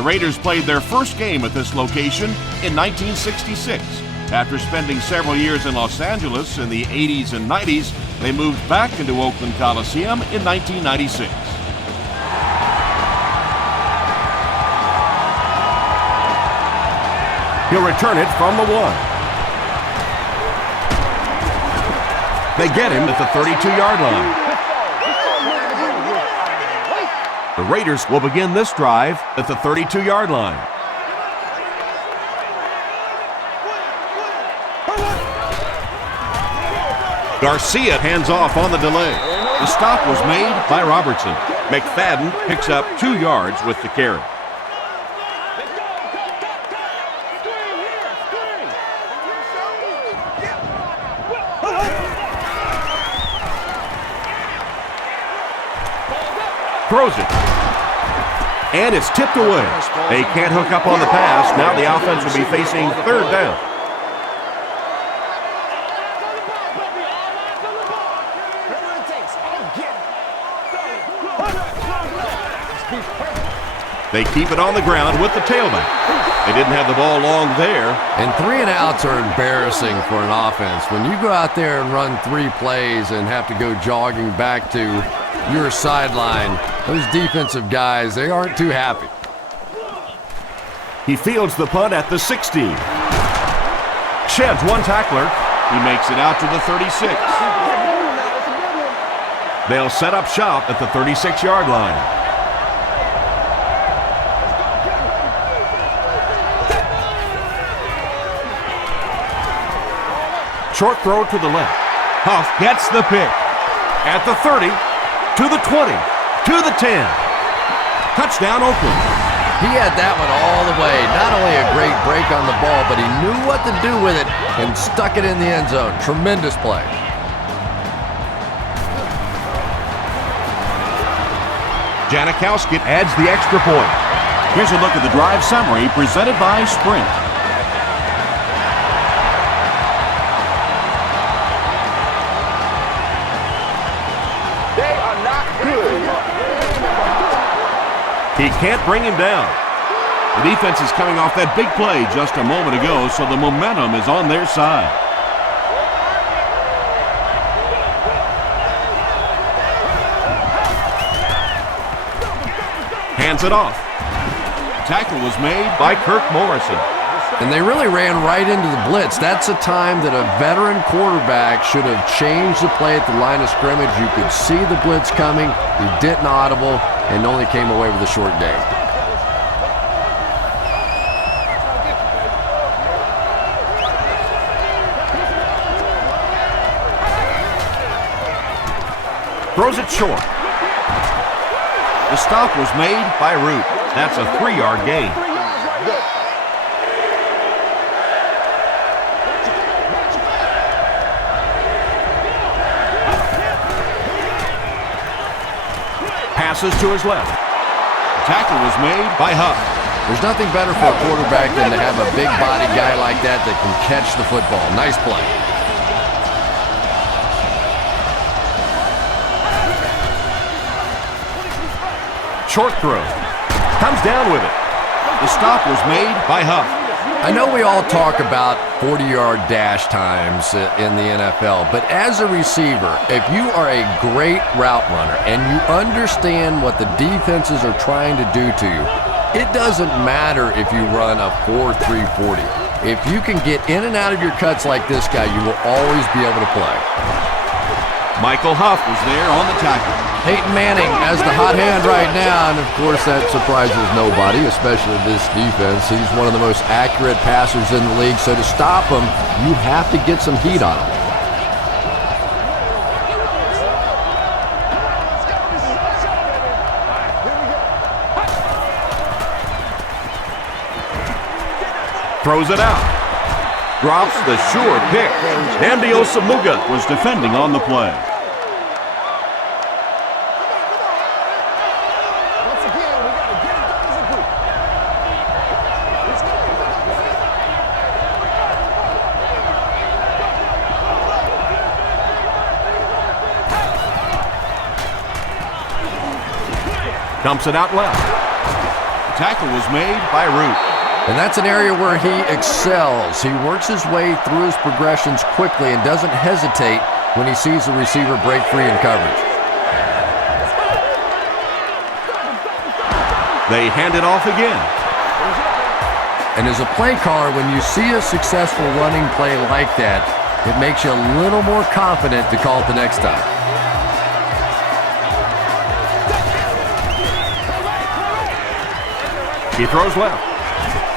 The Raiders played their first game at this location in 1966. After spending several years in Los Angeles in the 80s and 90s, they moved back into Oakland Coliseum in 1996. He'll return it from the 1. They get him at the 32-yard line. The Raiders will begin this drive at the 32-yard line. Garcia hands off on the delay. The stop was made by Robertson. McFadden picks up 2 yards with the carry. Throws it. And it's tipped away. They can't hook up on the pass. Now the offense will be facing 3rd down. They keep it on the ground with the tailback. They didn't have the ball long there. And 3 and outs are embarrassing for an offense. When you go out there and run 3 plays and have to go jogging back to your sideline, those defensive guys, they aren't too happy. He fields the punt at the 16. Sheds 1 tackler. He makes it out to the 36. They'll set up shop at the 36-yard line. Short throw to the left. Huff gets the pick. At the 30, to the 20, to the 10. Touchdown, Oakland. He had that one all the way. Not only a great break on the ball, but he knew what to do with it and stuck it in the end zone. Tremendous play. Janikowski adds the extra point. Here's a look at the drive summary presented by Sprint. He can't bring him down. The defense is coming off that big play just a moment ago, so the momentum is on their side. Hands it off. Tackle was made by Kirk Morrison. And they really ran right into the blitz. That's a time that a veteran quarterback should have changed the play at the line of scrimmage. You could see the blitz coming. He didn't audible and only came away with a short gain. Throws it short. The stop was made by Root. That's a 3-yard gain. Passes to his left. The tackle was made by Huff. There's nothing better for a quarterback than to have a big body guy like that that can catch the football. Nice play. Short throw. Comes down with it. The stop was made by Huff. I know we all talk about 40-yard dash times in the NFL, but as a receiver, if you are a great route runner and you understand what the defenses are trying to do to you, it doesn't matter if you run a 4.3 40. If you can get in and out of your cuts like this guy, you will always be able to play. Michael Huff was there on the tackle. Peyton Manning has the hot hand right now, and of course that surprises nobody, especially this defense. He's one of the most accurate passers in the league, so to stop him, you have to get some heat on him. Throws it out. Drops the sure pick. Nnamdi Osamuga was defending on the play. Dumps it out left. The tackle was made by Root. And that's an area where he excels. He works his way through his progressions quickly and doesn't hesitate when he sees the receiver break free in coverage. They hand it off again. And as a play caller, when you see a successful running play like that, it makes you a little more confident to call it the next time. He throws left.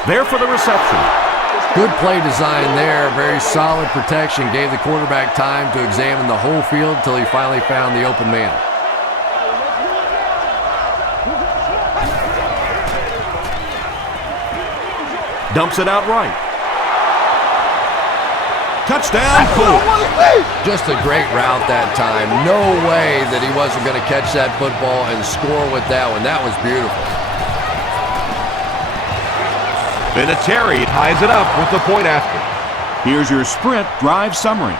There for the reception. Good play design there. Very solid protection. Gave the quarterback time to examine the whole field until he finally found the open man. Dumps it out right. Touchdown, Colts. Just a great route that time. No way that he wasn't going to catch that football and score with that one. That was beautiful. Vinatieri ties it up with the point after. Here's your sprint drive summary.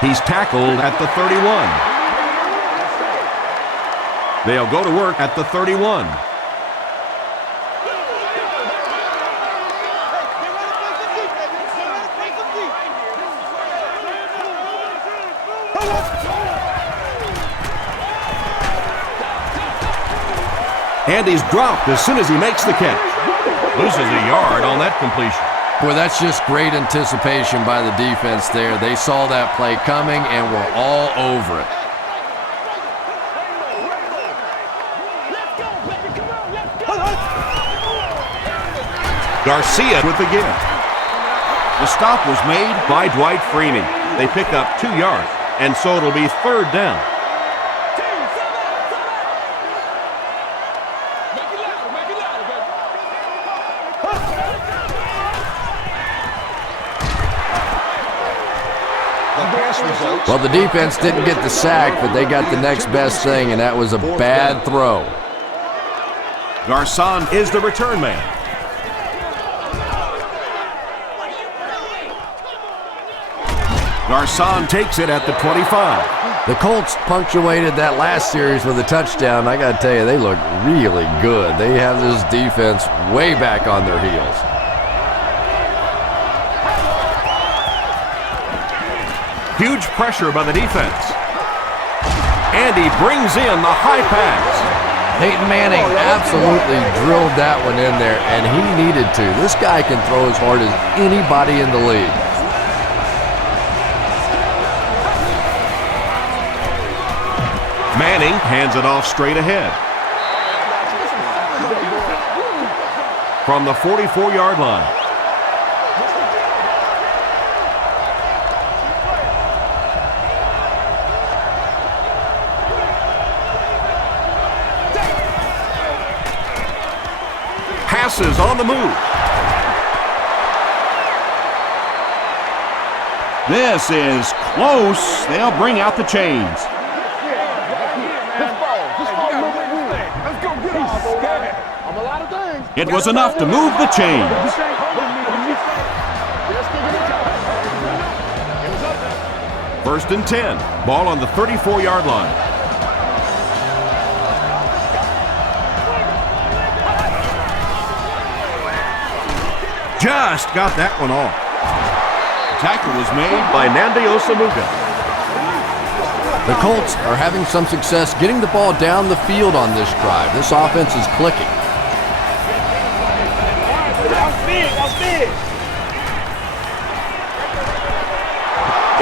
He's tackled at the 31. They'll go to work at the 31. And he's dropped as soon as he makes the catch. Loses a yard on that completion. Boy, that's just great anticipation by the defense there. They saw that play coming and were all over it. Garcia with the give. The stop was made by Dwight Freeney. They pick up 2 yards, and so it'll be third down. Well, the defense didn't get the sack, but they got the next best thing, and that was a bad throw. Garcon is the return man. Garcon takes it at the 25. The Colts punctuated that last series with a touchdown. I got to tell you, they look really good. They have this defense way back on their heels. Huge pressure by the defense. And he brings in the high pass. Peyton Manning absolutely drilled that one in there, and he needed to. This guy can throw as hard as anybody in the league. Manning hands it off straight ahead. From the 44-yard line. Passes on the move. This is close. They'll bring out the chains. It was enough to move the chains. First and 10. Ball on the 34-yard line. Just got that one off. The tackle was made by Nandi Osamuga. The Colts are having some success getting the ball down the field on this drive. This offense is clicking.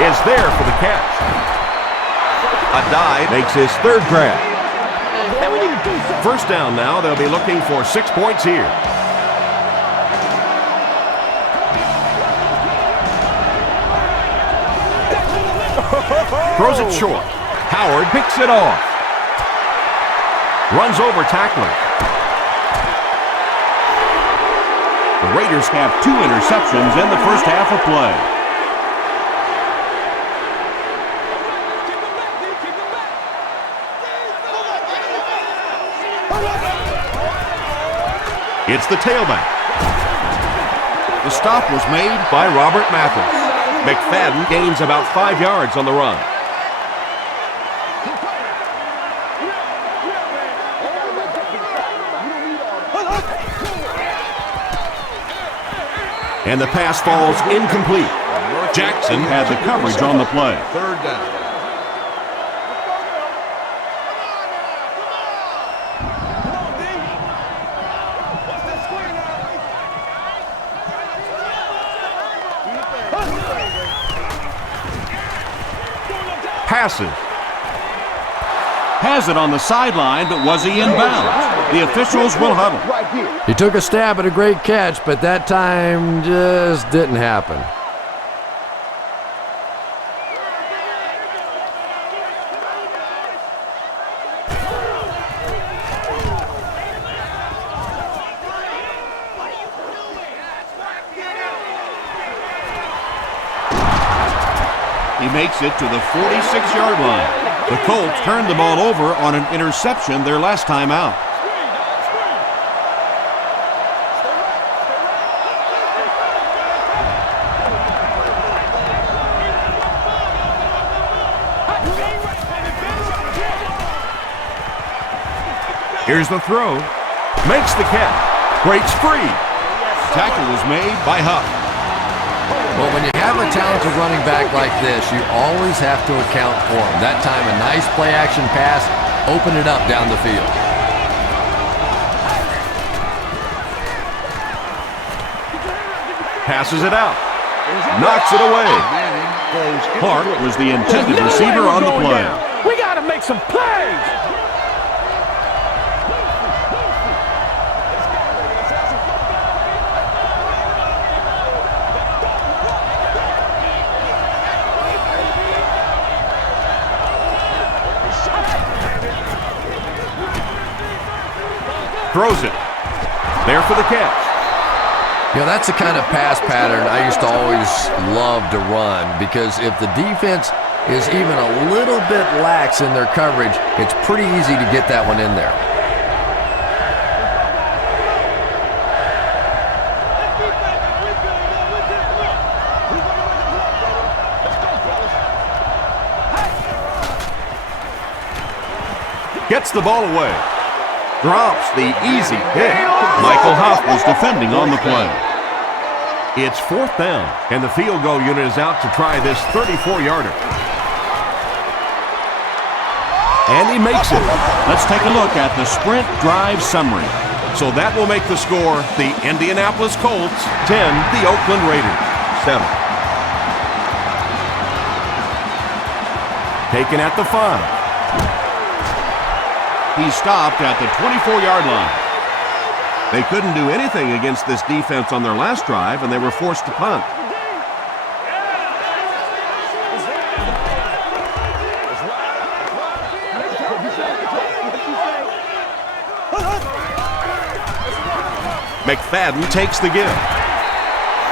Is there for the catch. A dive makes his third grab. First down now. They'll be looking for 6 points here. Throws it short. Howard picks it off. Runs over tackler. The Raiders have 2 interceptions in the first half of play. It's the tailback. The stop was made by Robert Mathis. McFadden gains about 5 yards on the run. And the pass falls incomplete. Jackson had the coverage on the play. Third down. Passes. Has it on the sideline, but was he in bounds? The officials will huddle. He took a stab at a great catch, but that time just didn't happen. He makes it to the 46-yard line. The Colts turned the ball over on an interception their last time out. Here's the throw. Makes the catch. Breaks free. Tackle was made by Huff. Well, when you have a talented running back like this, you always have to account for him. That time, a nice play-action pass opened it up down the field. Passes it out. Knocks it away. Clark was the intended receiver on the play. We got to make some plays. Throws it. There for the catch. You know, that's the kind of pass pattern I used to always love to run, because if the defense is even a little bit lax in their coverage, it's pretty easy to get that one in there. Gets the ball away. Drops the easy hit. Michael Huff was defending on the play. It's 4th down, and the field goal unit is out to try this 34-yarder. And he makes it. Let's take a look at the sprint drive summary. So that will make the score the Indianapolis Colts 10, the Oakland Raiders 7. Taken at the 5. He stopped at the 24-yard line. They couldn't do anything against this defense on their last drive, and they were forced to punt. McFadden takes the give,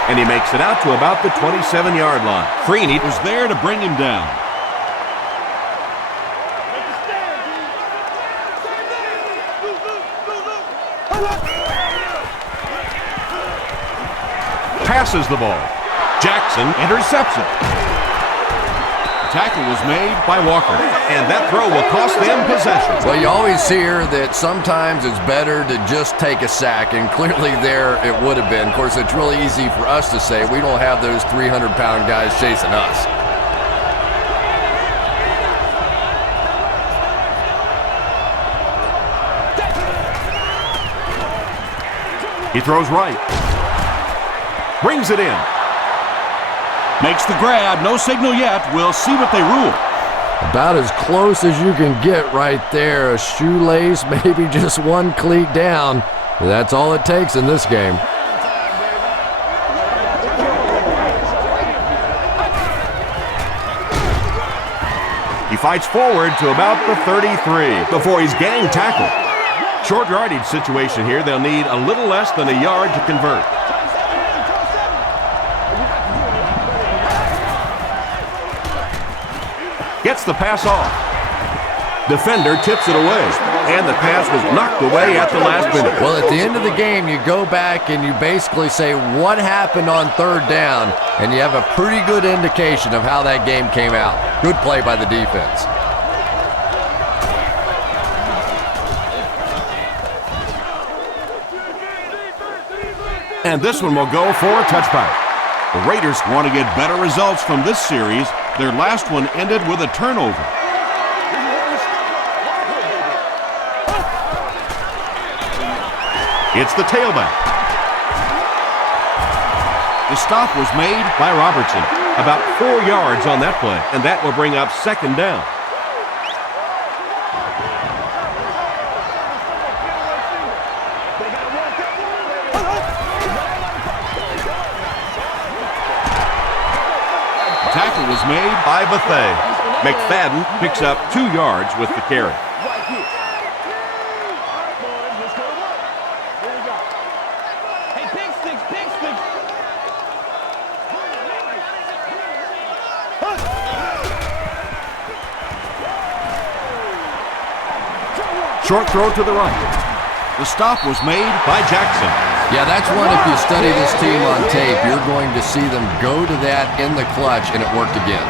and he makes it out to about the 27-yard line. Freeney was there to bring him down. Passes the ball. Jackson intercepts it. Tackle was made by Walker, and that throw will cost them possession. Well, you always hear that sometimes it's better to just take a sack, and clearly there it would have been. Of course, it's really easy for us to say. We don't have those 300-pound guys chasing us. He throws right. Brings it in. Makes the grab. No signal yet. We'll see what they rule. About as close as you can get right there. A shoelace, maybe just one cleat down. That's all it takes in this game. He fights forward to about the 33 before he's gang tackled. Short yardage situation here. They'll need a little less than a yard to convert. Gets the pass off. Defender tips it away. And the pass was knocked away at the last minute. Well, at the end of the game, you go back and you basically say what happened on third down, and you have a pretty good indication of how that game came out. Good play by the defense. And this one will go for a touchback. The Raiders want to get better results from this series. Their last one ended with a turnover. It's the tailback. The stop was made by Robertson. About 4 yards on that play, and that will bring up second down. Tackle was made by Bethea. McFadden picks up 2 yards with the carry. Short throw to the right. The stop was made by Jackson. Yeah, that's one, if you study this team on tape, you're going to see them go to that in the clutch, and it worked again.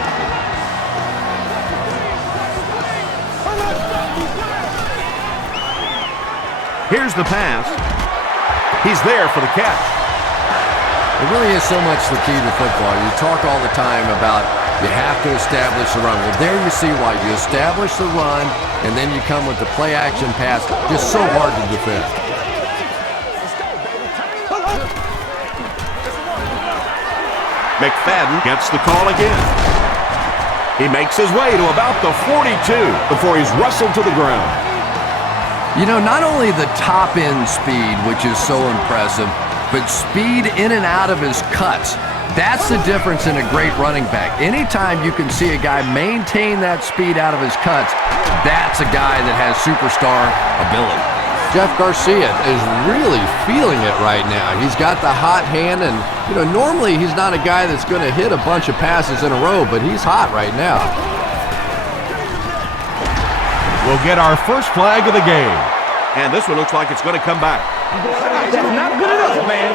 Here's the pass. He's there for the catch. It really is so much the key to football. You talk all the time about you have to establish the run. Well, there you see why. You establish the run, and then you come with the play-action pass. Just so hard to defend. McFadden gets the call again. He makes his way to about the 42 before he's wrestled to the ground. You know, not only the top-end speed, which is so impressive, but speed in and out of his cuts. That's the difference in a great running back. Anytime you can see a guy maintain that speed out of his cuts, that's a guy that has superstar ability. Jeff Garcia is really feeling it right now. He's got the hot hand, and you know, normally he's not a guy that's going to hit a bunch of passes in a row, but he's hot right now. We'll get our first flag of the game. And this one looks like it's going to come back. That's not good enough, man.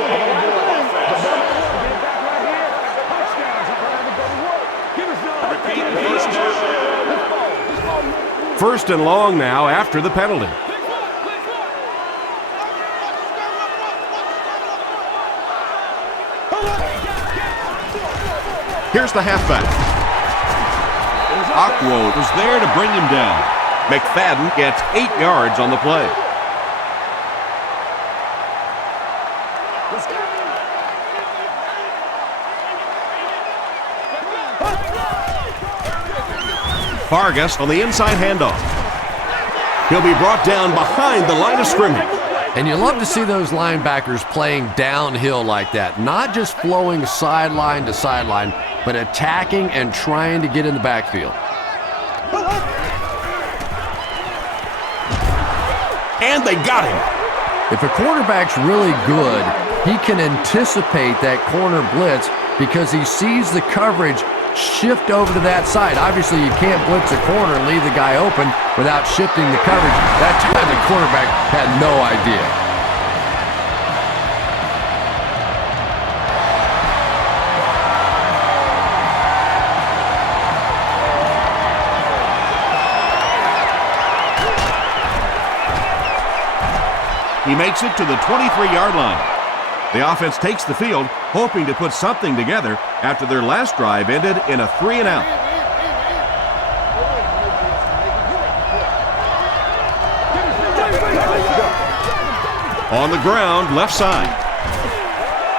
First and long now after the penalty. Here's the halfback. Aquo was there to bring him down. McFadden gets 8 yards on the play. Vargas on the inside handoff. He'll be brought down behind the line of scrimmage. And you love to see those linebackers playing downhill like that, not just flowing sideline to sideline, but attacking and trying to get in the backfield. And they got him. If a quarterback's really good, he can anticipate that corner blitz because he sees the coverage shift over to that side. Obviously, you can't blitz a corner and leave the guy open without shifting the coverage. That time, the quarterback had no idea. He makes it to the 23-yard line. The offense takes the field, hoping to put something together after their last drive ended in a 3-and-out. On the ground, left side.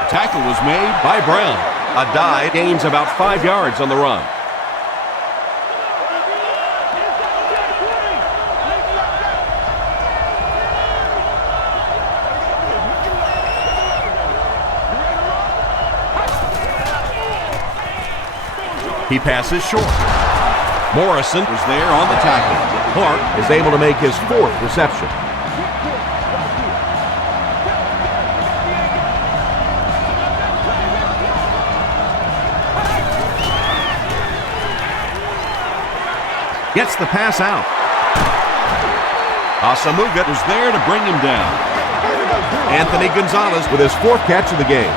The tackle was made by Brown. A dive gains about 5 yards on the run. He passes short. Morrison was there on the tackle. Clark is able to make his 4th reception. Gets the pass out. Asamuga was there to bring him down. Anthony Gonzalez with his 4th catch of the game.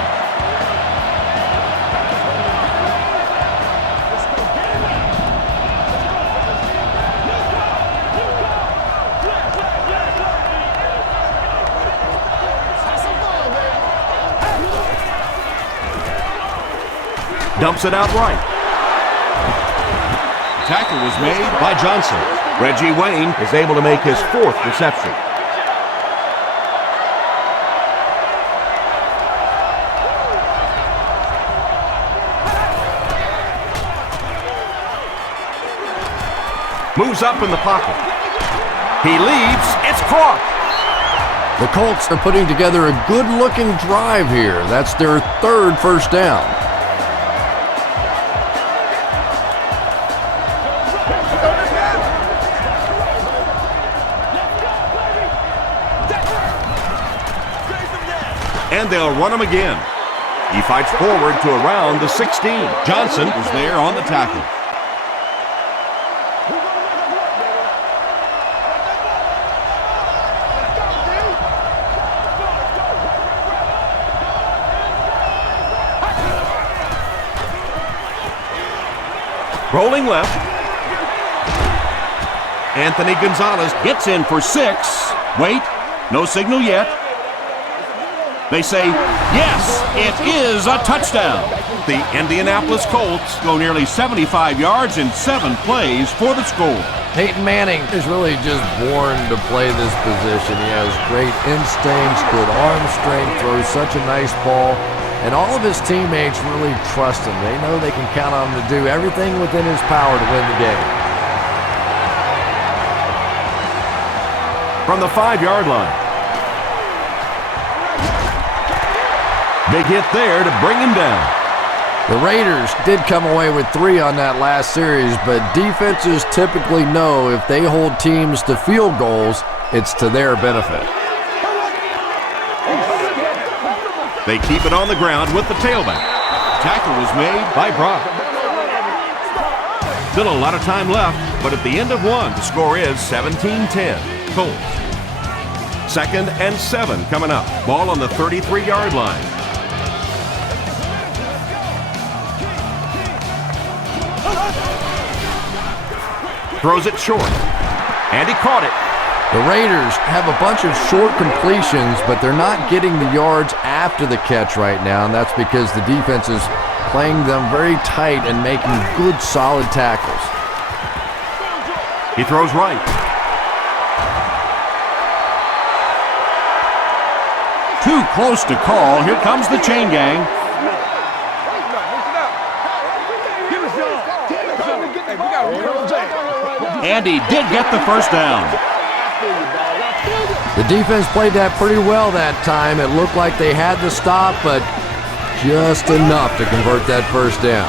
Dumps it out right. Tackle was made by Johnson. Reggie Wayne is able to make his 4th reception. Moves up in the pocket. He leaves. It's caught. The Colts are putting together a good-looking drive here. That's their 3rd first down. And they'll run him again. He fights forward to around the 16. Johnson was there on the tackle. Rolling left. Anthony Gonzalez gets in for 6. Wait, no signal yet. They say, yes, it is a touchdown. The Indianapolis Colts go nearly 75 yards in 7 plays for the score. Peyton Manning is really just born to play this position. He has great instincts, good arm strength, throws such a nice ball, and all of his teammates really trust him. They know they can count on him to do everything within his power to win the game. From the 5-yard line. Big hit there to bring him down. The Raiders did come away with 3 on that last series, but defenses typically know if they hold teams to field goals, it's to their benefit. They keep it on the ground with the tailback. Tackle was made by Brock. Still a lot of time left, but at the end of 1, the score is 17-10. Colts. 2nd and 7 coming up. Ball on the 33-yard line. Throws it short. And he caught it. The Raiders have a bunch of short completions, but they're not getting the yards after the catch right now, and that's because the defense is playing them very tight and making good, solid tackles. He throws right. Too close to call. Here comes the chain gang. And he did get the first down. The defense played that pretty well that time. It looked like they had the stop, but just enough to convert that first down.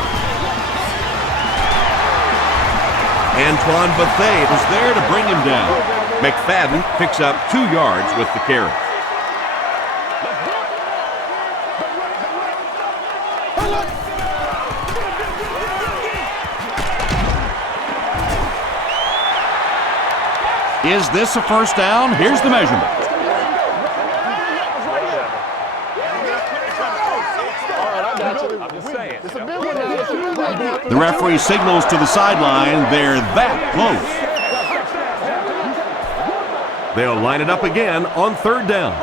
Antoine Bethea was there to bring him down. McFadden picks up 2 yards with the carry. Is this a first down? Here's the measurement. The referee signals to the sideline. They're that close. They'll line it up again on 3rd down.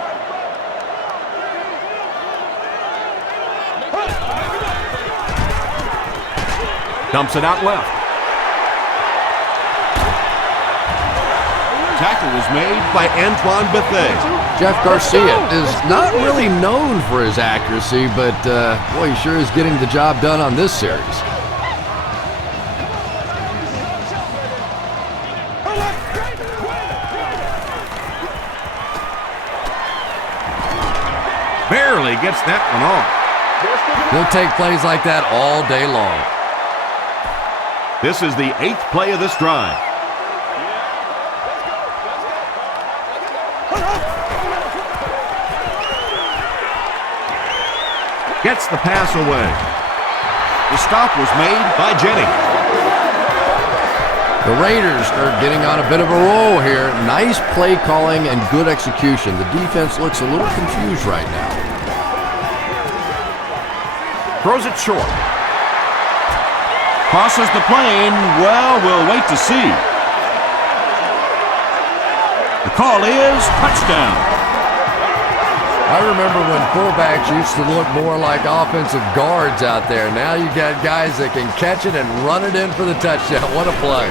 Dumps it out left. Tackle was made by Antoine Bethea. Jeff Garcia is not really known for his accuracy, but boy, he sure is getting the job done on this series. Barely gets that one off. He'll take plays like that all day long. This is the 8th play of this drive. Gets the pass away. The stop was made by Jennings. The Raiders are getting on a bit of a roll here. Nice play calling and good execution. The defense looks a little confused right now. Throws it short. Crosses the plane. Well, we'll wait to see. The call is touchdown. I remember when fullbacks used to look more like offensive guards out there. Now you got guys that can catch it and run it in for the touchdown. What a play.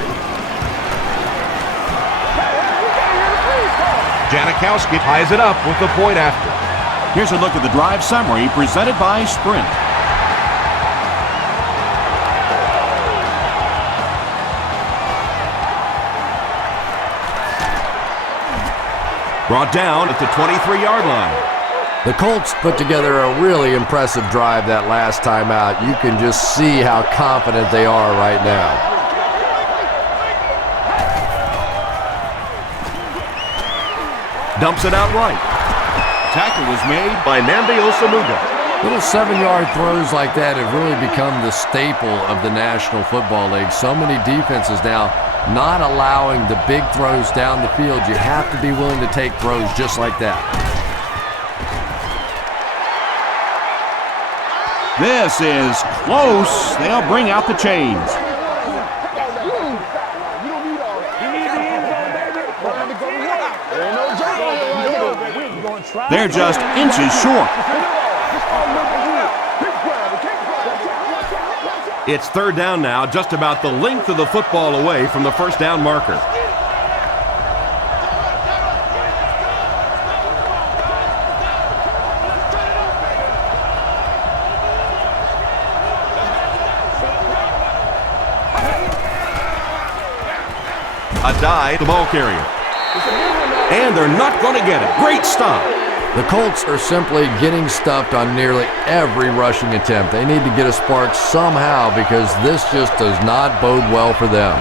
Janikowski ties it up with the point after. Here's a look at the drive summary presented by Sprint. Brought down at the 23-yard line. The Colts put together a really impressive drive that last time out. You can just see how confident they are right now. Dumps it out right. Tackle was made by Nnamdi Osamuga. Little 7-yard throws like that have really become the staple of the National Football League. So many defenses now not allowing the big throws down the field. You have to be willing to take throws just like that. This is close. They'll bring out the chains. They're just inches short. It's third down now, just about the length of the football away from the first down marker. A dive, the ball carrier. And they're not going to get it. Great stop. The Colts are simply getting stuffed on nearly every rushing attempt. They need to get a spark somehow because this just does not bode well for them.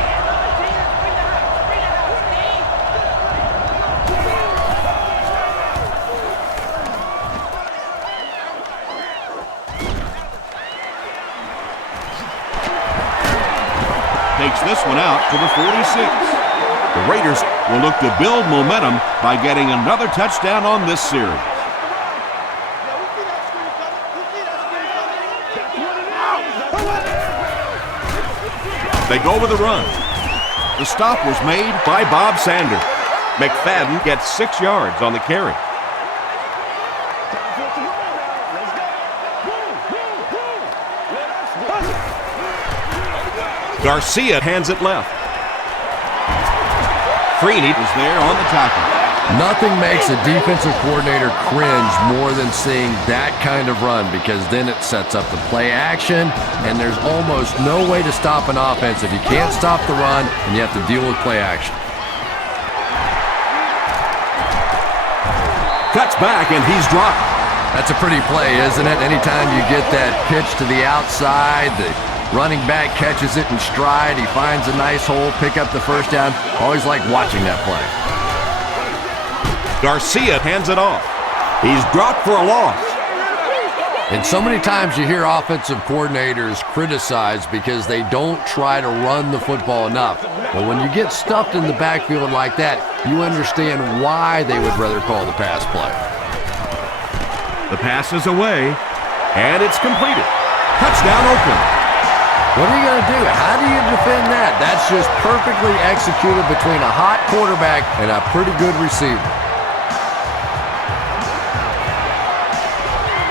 Takes this one out to the 46. The Raiders will look to build momentum by getting another touchdown on this series. They go with a run. The stop was made by Bob Sanders. McFadden gets 6 yards on the carry. Garcia hands it left. Freeney is there on the tackle. Nothing makes a defensive coordinator cringe more than seeing that kind of run because then it sets up the play action and there's almost no way to stop an offense if you can't stop the run and you have to deal with play action. Cuts back and he's dropped. That's a pretty play, isn't it? Anytime you get that pitch to the outside, the running back catches it in stride. He finds a nice hole, pick up the first down. Always like watching that play. Garcia hands it off. He's dropped for a loss. And so many times you hear offensive coordinators criticized because they don't try to run the football enough. Well, when you get stuffed in the backfield like that, you understand why they would rather call the pass play. The pass is away, and it's completed. Touchdown, Oakland. What are you going to do? How do you defend that? That's just perfectly executed between a hot quarterback and a pretty good receiver.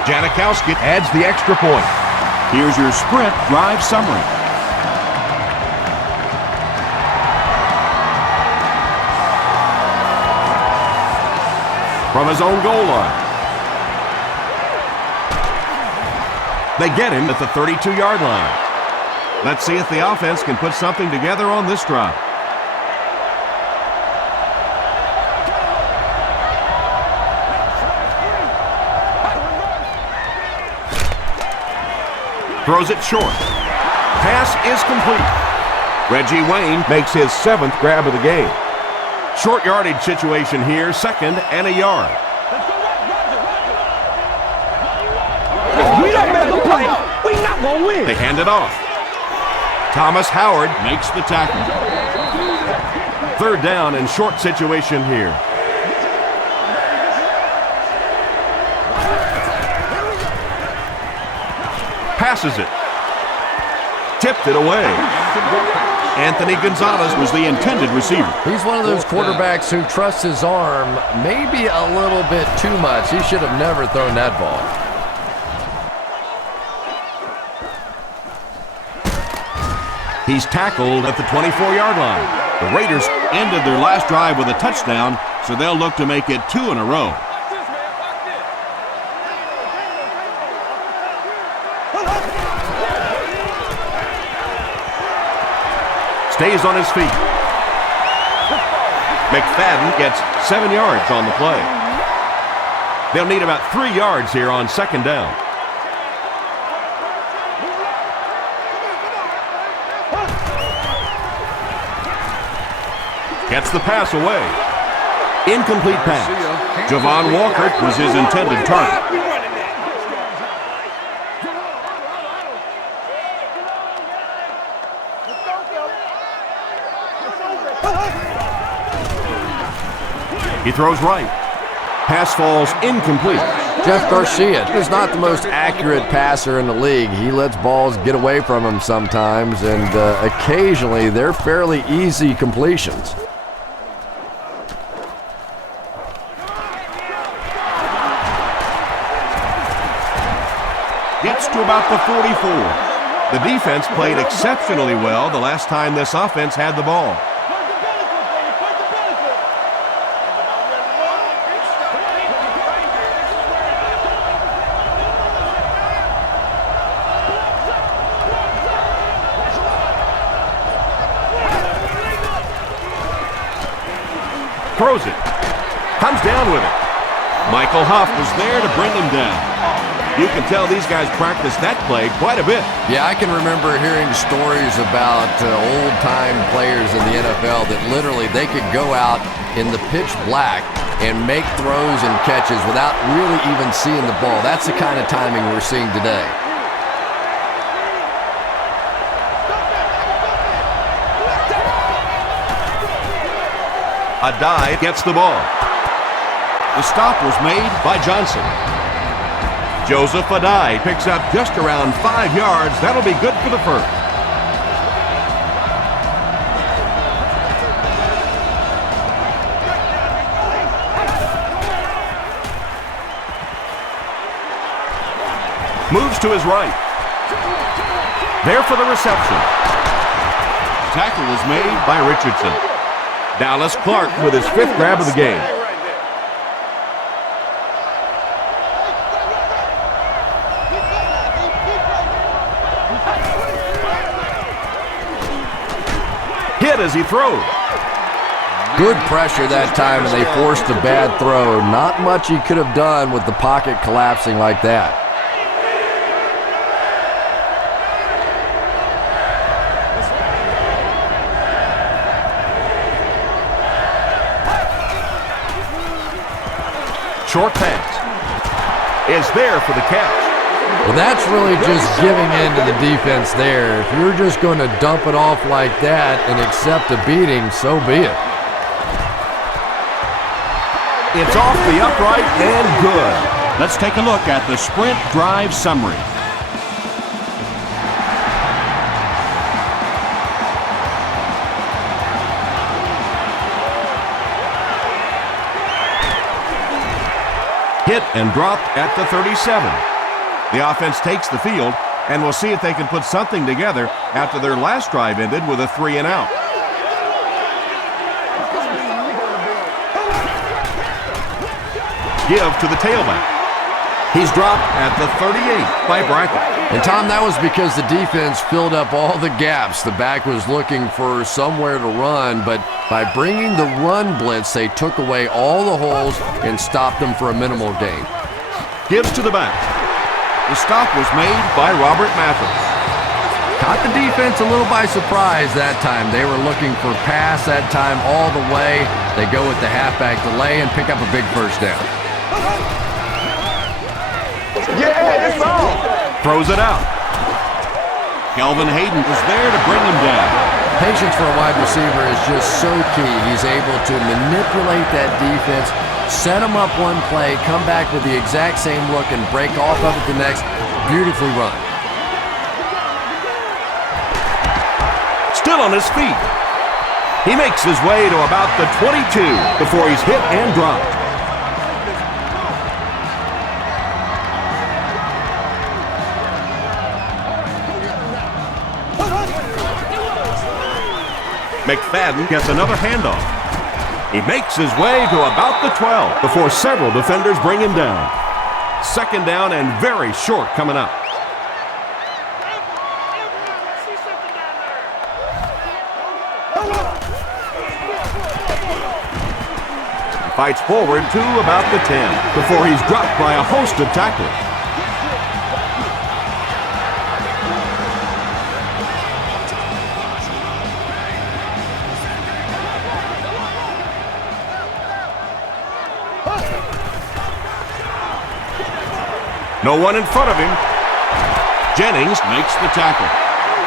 Janikowski adds the extra point. Here's your Sprint drive summary. From his own goal line. They get him at the 32-yard line. Let's see if the offense can put something together on this drive. Throws it short. Pass is complete. Reggie Wayne makes his 7th grab of the game. Short yardage situation here, 2nd and a yard. We don't make a play. We not gonna win. They hand it off. Thomas Howard makes the tackle. Third down and short situation here. Passes it. Tipped it away. Anthony Gonzalez was the intended receiver. He's one of those quarterbacks who trusts his arm maybe a little bit too much. He should have never thrown that ball. He's tackled at the 24-yard line. The Raiders ended their last drive with a touchdown, so they'll look to make it 2 in a row. Stays on his feet. McFadden gets 7 yards on the play. They'll need about 3 yards here on second down. Gets the pass away. Incomplete pass. Javon Walker was his intended target. He throws right. Pass falls incomplete. Jeff Garcia is not the most accurate passer in the league. He lets balls get away from him sometimes, and occasionally they're fairly easy completions. Gets to about the 44. The defense played exceptionally well the last time this offense had the ball. Throws it. Comes down with it. Michael Huff was there to bring him down. You can tell these guys practice that play quite a bit. Yeah, I can remember hearing stories about old-time players in the NFL that literally they could go out in the pitch black and make throws and catches without really even seeing the ball. That's the kind of timing we're seeing today. Adai gets the ball. The stop was made by Johnson. Joseph Adai picks up just around 5 yards. That'll be good for the first. Moves to his right. There for the reception. Tackle is made by Richardson. Dallas Clark with his 5th grab of the game. Hit as he throws. Good pressure that time, and they forced a bad throw. Not much he could have done with the pocket collapsing like that. Short pass is there for the catch. Well, that's really just giving in to the defense there. If you're just going to dump it off like that and accept a beating, so be it. It's off the upright and good. Let's take a look at the sprint drive summary. Hit and dropped at the 37. The offense takes the field, and we'll see if they can put something together after their last drive ended with a 3 and out. Give to the tailback. He's dropped at the 38 by Brackett. And Tom, that was because the defense filled up all the gaps. The back was looking for somewhere to run, but by bringing the run blitz, they took away all the holes and stopped them for a minimal gain. Gives to the back. The stop was made by Robert Mathis. Caught the defense a little by surprise that time. They were looking for pass that time all the way. They go with the halfback delay and pick up a big first down. Yeah, it's on. Throws it out. Kelvin Hayden is there to bring him down. Patience for a wide receiver is just so key. He's able to manipulate that defense, set them up one play, come back with the exact same look, and break off of it the next. Beautifully run. Still on his feet. He makes his way to about the 22 before he's hit and dropped. McFadden gets another handoff. He makes his way to about the 12 before several defenders bring him down. Second down and very short coming up. He fights forward to about the 10 before he's dropped by a host of tacklers. No one in front of him. Jennings makes the tackle.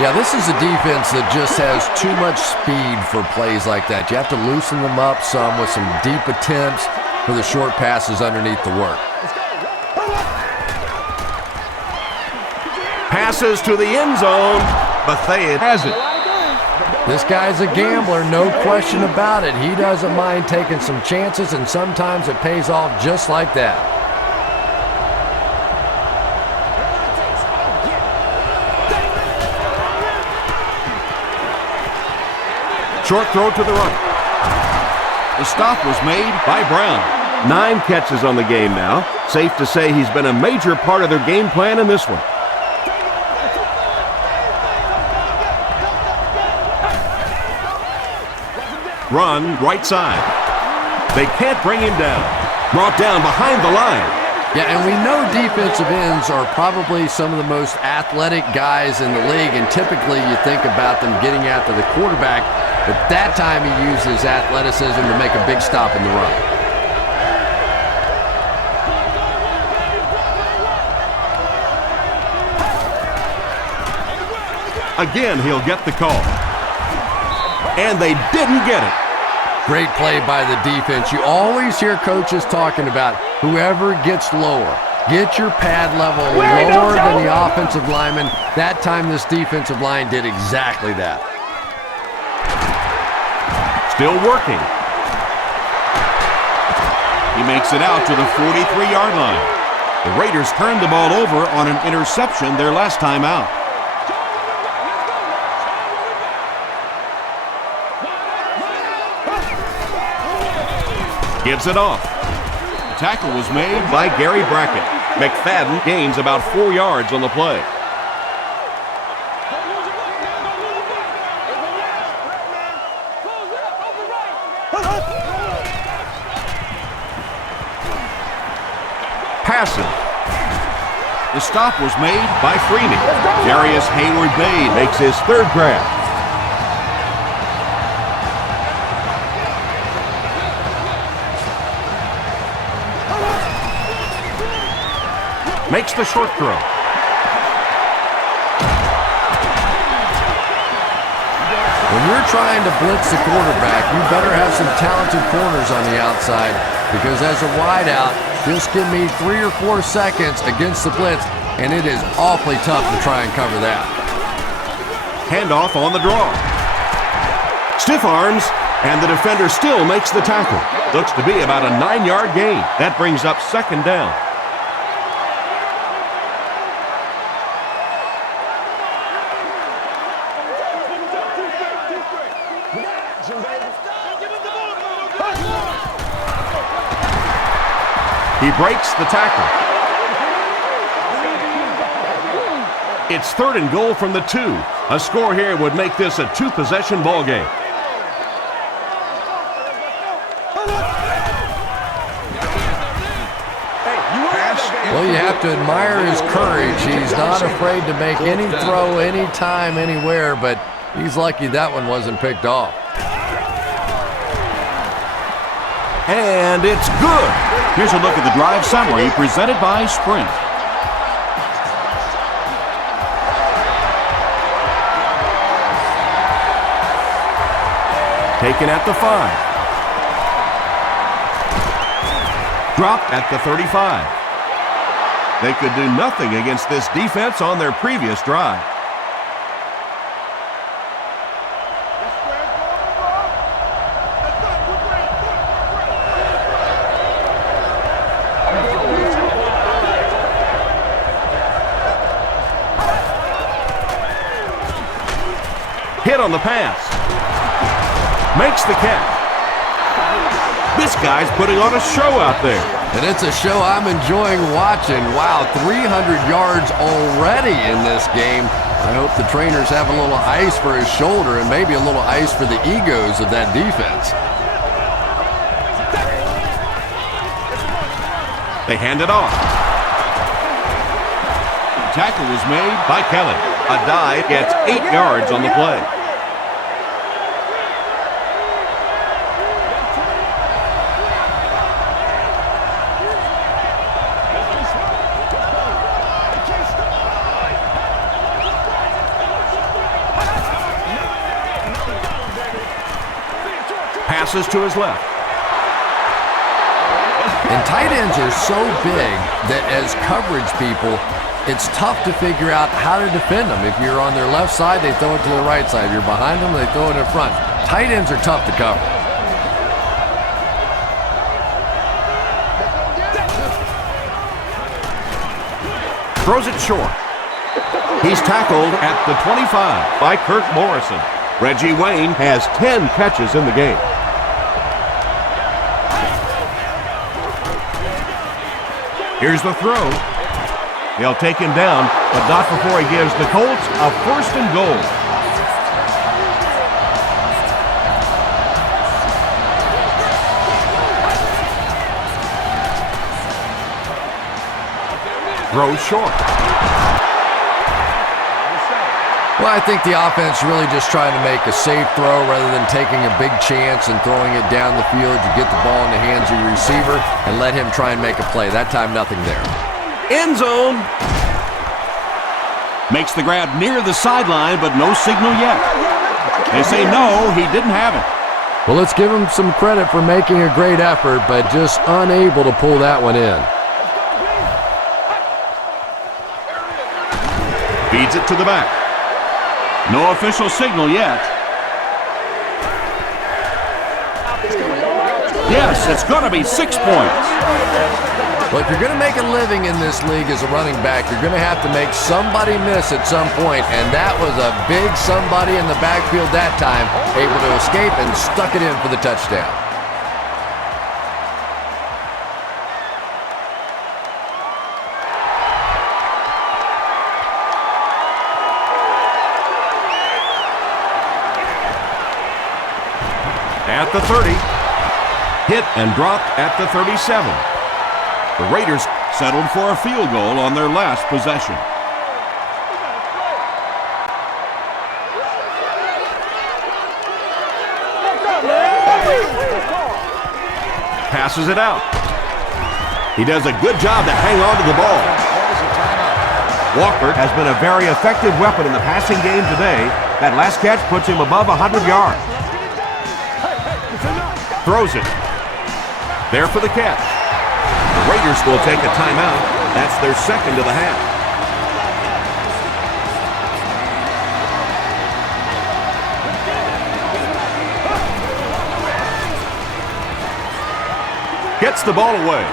Yeah, this is a defense that just has too much speed for plays like that. You have to loosen them up some with some deep attempts for the short passes underneath the work. Passes to the end zone. Bethea has it. This guy's a gambler, no question about it. He doesn't mind taking some chances, and sometimes it pays off just like that. Short throw to the right. The stop was made by Brown. 9 catches on the game now. Safe to say he's been a major part of their game plan in this one. Run right side. They can't bring him down. Brought down behind the line. Yeah, and we know defensive ends are probably some of the most athletic guys in the league, and typically you think about them getting after the quarterback, but that time he used his athleticism to make a big stop in the run. Again, he'll get the call. And they didn't get it. Great play by the defense. You always hear coaches talking about whoever gets lower. Get your pad level lower than the offensive lineman. That time this defensive line did exactly that. Still working. He makes it out to the 43-yard line. The Raiders turned the ball over on an interception their last time out. Gives it off. The tackle was made by Gary Brackett. McFadden gains about 4 yards on the play. Passing. The stop was made by Freeney. Darius Hayward-Bay makes his third grab. Makes the short throw. When you're trying to blitz the quarterback, you better have some talented corners on the outside, because as a wideout, just give me 3 or 4 seconds against the blitz, and it is awfully tough to try and cover that. Handoff on the draw. Stiff arms, and the defender still makes the tackle. Looks to be about a 9-yard gain. That brings up second down. He breaks the tackle. It's 3rd and goal from the 2. A score here would make this a 2-possession ball game. Well, you have to admire his courage. He's not afraid to make any throw, anytime, anywhere, but he's lucky that one wasn't picked off. And it's good. Here's a look at the drive summary presented by Sprint. Taken at the 5. Dropped at the 35. They could do nothing against this defense on their previous drive. Hit on the pass. Makes the catch. This guy's putting on a show out there. And it's a show I'm enjoying watching. Wow, 300 yards already in this game. I hope the trainers have a little ice for his shoulder and maybe a little ice for the egos of that defense. They hand it off. Tackle was made by Kelly. A dive gets 8 yards on the play. Passes to his left. And tight ends are so big that as coverage people, it's tough to figure out how to defend them. If you're on their left side, they throw it to the right side. If you're behind them, they throw it in front. Tight ends are tough to cover. Throws it short. He's tackled at the 25 by Kirk Morrison. Reggie Wayne has 10 catches in the game. Here's the throw. They'll take him down, but not before he gives the Colts a 1st and goal. Throws short. Well, I think the offense really just trying to make a safe throw rather than taking a big chance and throwing it down the field. You get the ball in the hands of your receiver and let him try and make a play. That time, nothing there. End zone. Makes the grab near the sideline, but no signal yet. They say no, he didn't have it. Well, let's give him some credit for making a great effort, but just unable to pull that one in. Feeds it to the back. No official signal yet. Yes, it's going to be 6 points. Well, if you're going to make a living in this league as a running back, you're going to have to make somebody miss at some point, and that was a big somebody in the backfield that time, able to escape and stuck it in for the touchdown. At the 30. Hit and dropped at the 37. The Raiders settled for a field goal on their last possession. Passes it out. He does a good job to hang on to the ball. Walker has been a very effective weapon in the passing game today. That last catch puts him above 100 yards. Throws it. There for the catch. The Raiders will take a timeout. That's their second of the half. Gets the ball away.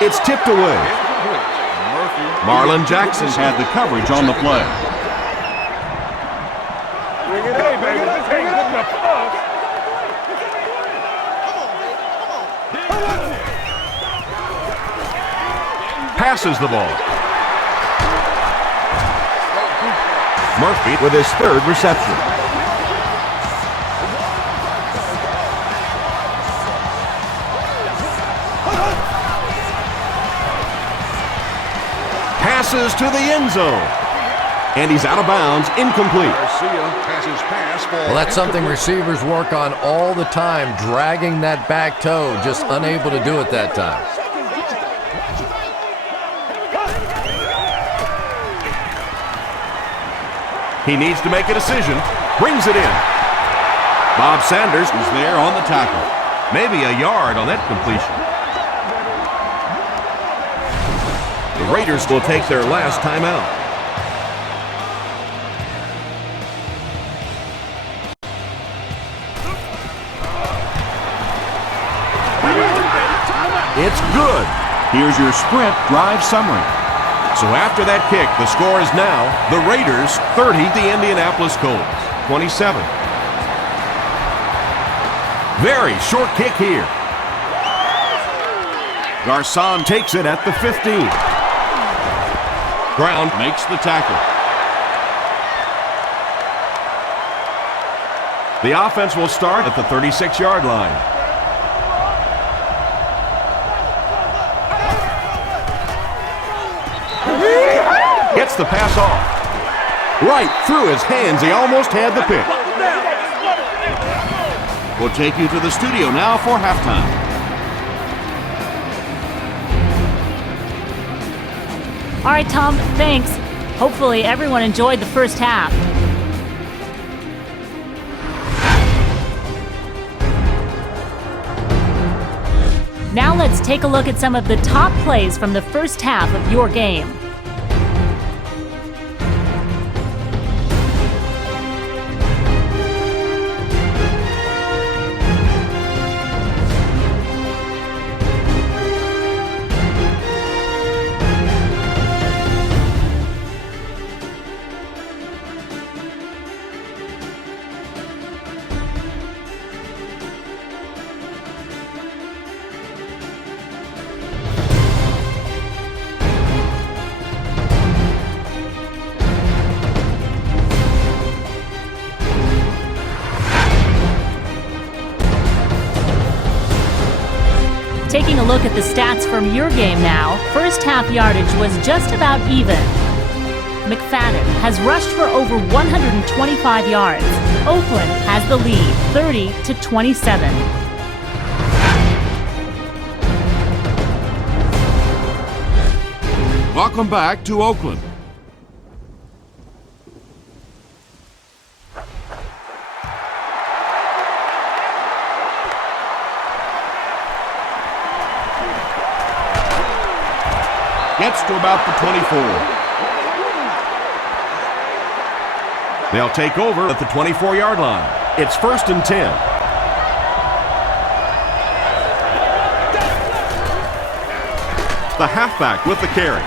It's tipped away. Marlon Jackson had the coverage on the play. Passes the ball. Murphy with his 3rd reception. Passes to the end zone. And he's out of bounds, incomplete. Well, that's something receivers work on all the time, dragging that back toe, just unable to do it that time. He needs to make a decision. Brings it in. Bob Sanders is there on the tackle. Maybe a yard on that completion. The Raiders will take their last timeout. It's good. Here's your sprint drive summary. So after that kick, the score is now the Raiders 30, the Indianapolis Colts 27. Very short kick here. Garcon takes it at the 15. Brown makes the tackle. The offense will start at the 36-yard line. Gets the pass off. Right through his hands. He almost had the pick. We'll take you to the studio now for halftime. All right, Tom, thanks. Hopefully everyone enjoyed the first half. Now let's take a look at some of the top plays from the first half of your game. Taking a look at the stats from your game now, first half yardage was just about even. McFadden has rushed for over 125 yards. Oakland has the lead, 30-27. Welcome back to Oakland. Gets to about the 24. They'll take over at the 24-yard line. It's 1st and 10. The halfback with the carry.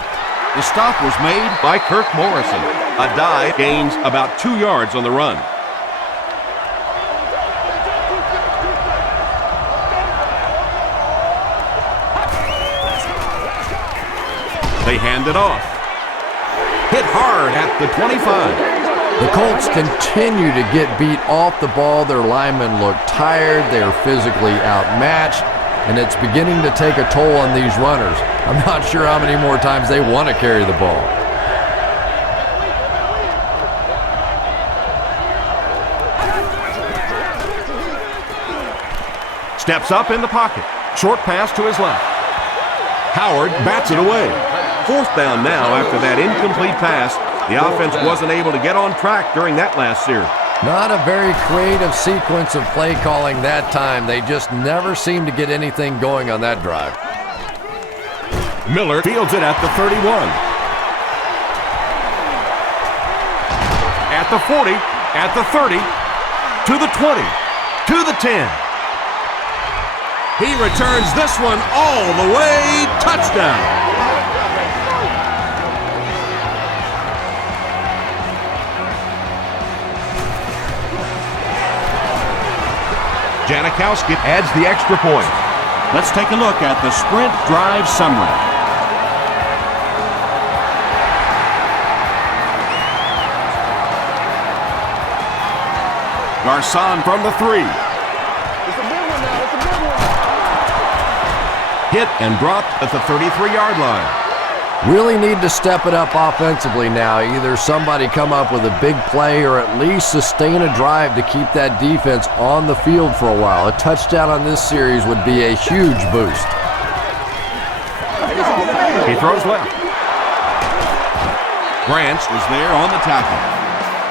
The stop was made by Kirk Morrison. A dive gains about 2 yards on the run. They hand it off. Hit hard at the 25. The Colts continue to get beat off the ball. Their linemen look tired. They're physically outmatched, and it's beginning to take a toll on these runners. I'm not sure how many more times they want to carry the ball. Steps up in the pocket. Short pass to his left. Howard bats it away. 4th down now after that incomplete pass. The offense wasn't able to get on track during that last series. Not a very creative sequence of play calling that time. They just never seem to get anything going on that drive. Miller fields it at the 31. At the 40, at the 30, to the 20, to the 10. He returns this one all the way. Touchdown. Janikowski adds the extra point. Let's take a look at the sprint drive summary. Garcon from the 3. Hit and dropped at the 33-yard line. Really need to step it up offensively now. Either somebody come up with a big play or at least sustain a drive to keep that defense on the field for a while. A touchdown on this series would be a huge boost. He throws left. Branch was there on the tackle.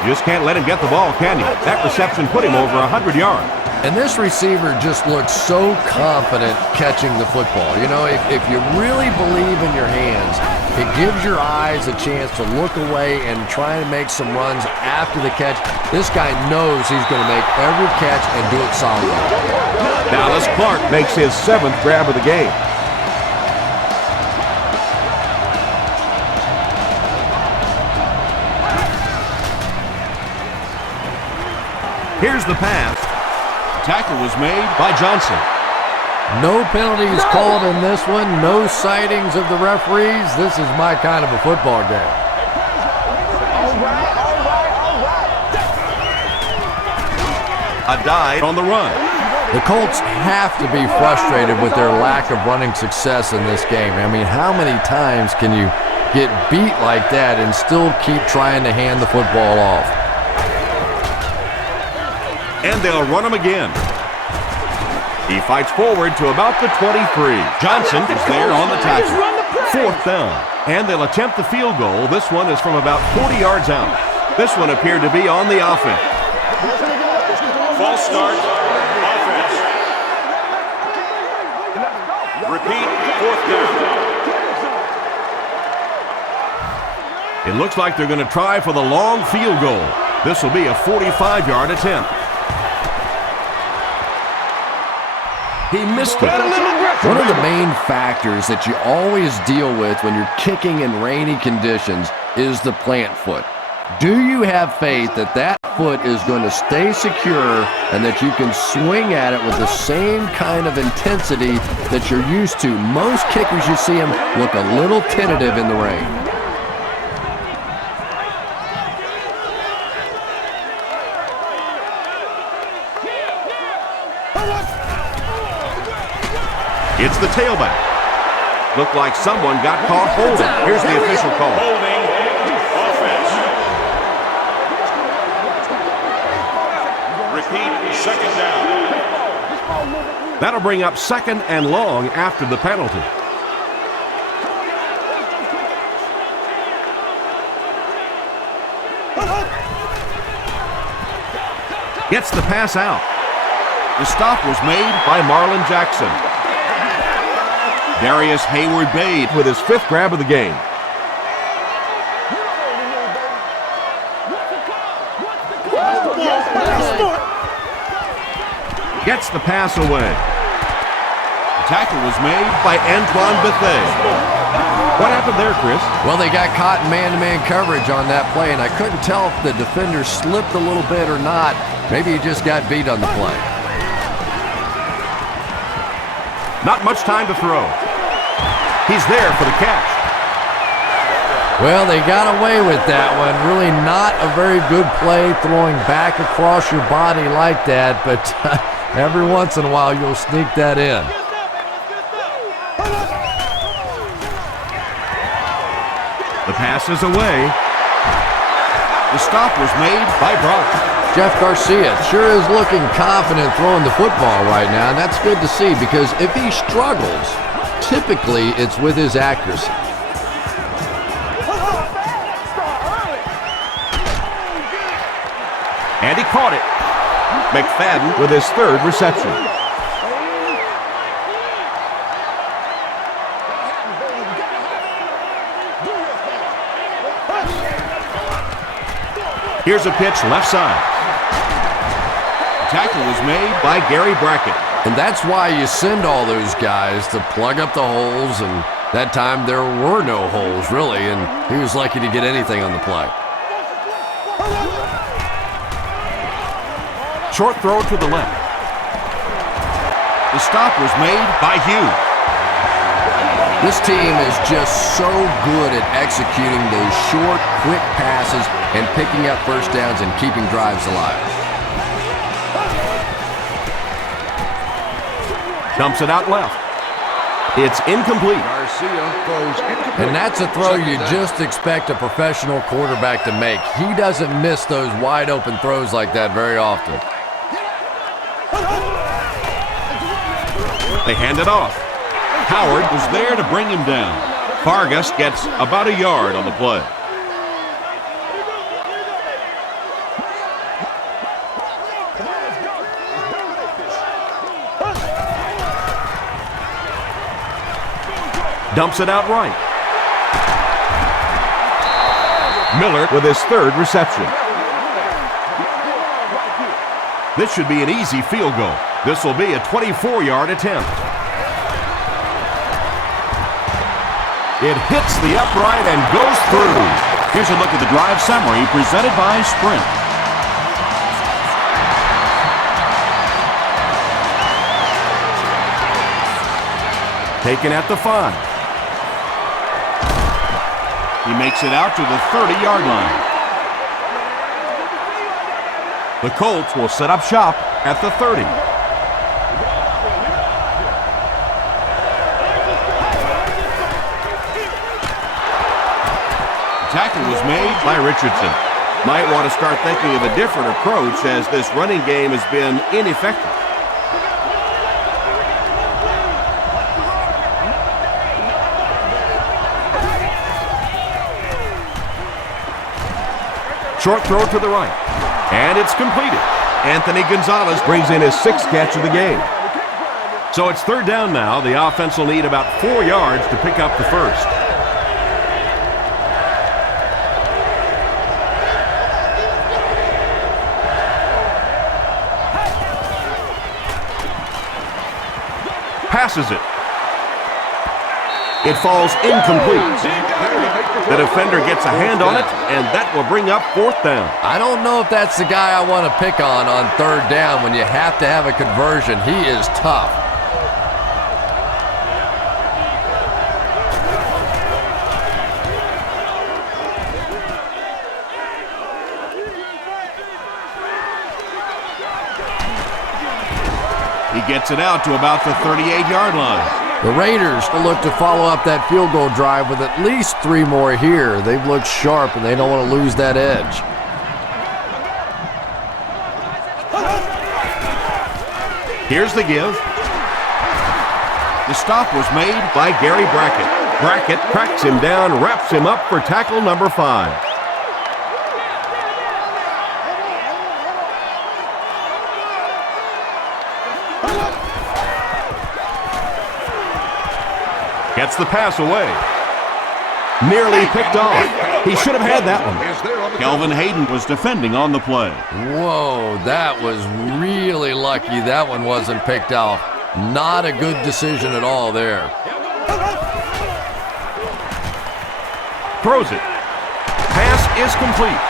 You just can't let him get the ball, can you? That reception put him over 100 yards. And this receiver just looks so confident catching the football. You know, if you really believe in your hands, it gives your eyes a chance to look away and try to make some runs after the catch. This guy knows he's going to make every catch and do it solidly. Dallas Clark makes his 7th grab of the game. Here's the pass. Tackle was made by Johnson. No penalties called in this one. No sightings of the referees. This is my kind of a football game. A dive on the run. The Colts have to be frustrated with their lack of running success in this game. I mean, how many times can you get beat like that and still keep trying to hand the football off? And they'll run him again. He fights forward to about the 23. Johnson is there on the tackle. 4th down. And they'll attempt the field goal. This one is from about 40 yards out. This one appeared to be on the offense. False start. Offense. Repeat. 4th down. It looks like they're going to try for the long field goal. This will be a 45-yard attempt. He missed it. One of the main factors that you always deal with when you're kicking in rainy conditions is the plant foot. Do you have faith that that foot is going to stay secure and that you can swing at it with the same kind of intensity that you're used to? Most kickers, you see them look a little tentative in the rain. It's the tailback. Looked like someone got caught holding. Here's the official call. Holding. Offense. Repeat. 2nd down. That'll bring up 2nd and long after the penalty. Gets the pass out. The stop was made by Marlon Jackson. Darius Hayward-Bade with his 5th grab of the game. Gets the pass away. The tackle was made by Antoine Bethea. What happened there, Chris? Well, they got caught in man-to-man coverage on that play, and I couldn't tell if the defender slipped a little bit or not. Maybe he just got beat on the play. Not much time to throw. He's there for the catch. Well, they got away with that one. Really not a very good play throwing back across your body like that, but every once in a while you'll sneak that in. The pass is away. The stop was made by Brock. Jeff Garcia sure is looking confident throwing the football right now, and that's good to see because if he struggles, typically it's with his accuracy. And he caught it. McFadden with his 3rd reception. Here's a pitch left side. The tackle was made by Gary Brackett. And that's why you send all those guys to plug up the holes, and that time there were no holes, really, and he was lucky to get anything on the play. Short throw to the left. The stop was made by Hugh. This team is just so good at executing those short, quick passes and picking up first downs and keeping drives alive. Dumps it out left. It's incomplete. And that's a throw you just expect a professional quarterback to make. He doesn't miss those wide open throws like that very often. They hand it off. Howard was there to bring him down. Vargas gets about a yard on the play. Dumps it out right. Miller with his third reception. This should be an easy field goal. This will be a 24-yard attempt. It hits the upright and goes through. Here's a look at the drive summary presented by Sprint. Taken at the 5. He makes it out to the 30-yard line. The Colts will set up shop at the 30. The tackle was made by Richardson. Might want to start thinking of a different approach as this running game has been ineffective. Short throw to the right. And it's completed. Anthony Gonzalez brings in his 6th catch of the game. So it's 3rd down now. The offense will need about 4 yards to pick up the first. Passes it. It falls incomplete. The defender gets a hand on it, and that will bring up 4th down. I don't know if that's the guy I want to pick on 3rd down when you have to have a conversion. He is tough. He gets it out to about the 38-yard line. The Raiders will look to follow up that field goal drive with at least 3 more here. They've looked sharp, and they don't want to lose that edge. Here's the give. The stop was made by Gary Brackett. Brackett cracks him down, wraps him up for tackle number 5. Gets the pass away. Nearly picked off. He should have had that one. Kelvin Hayden was defending on the play. Whoa, that was really lucky that one wasn't picked off. Not a good decision at all there. Throws it. Pass is complete.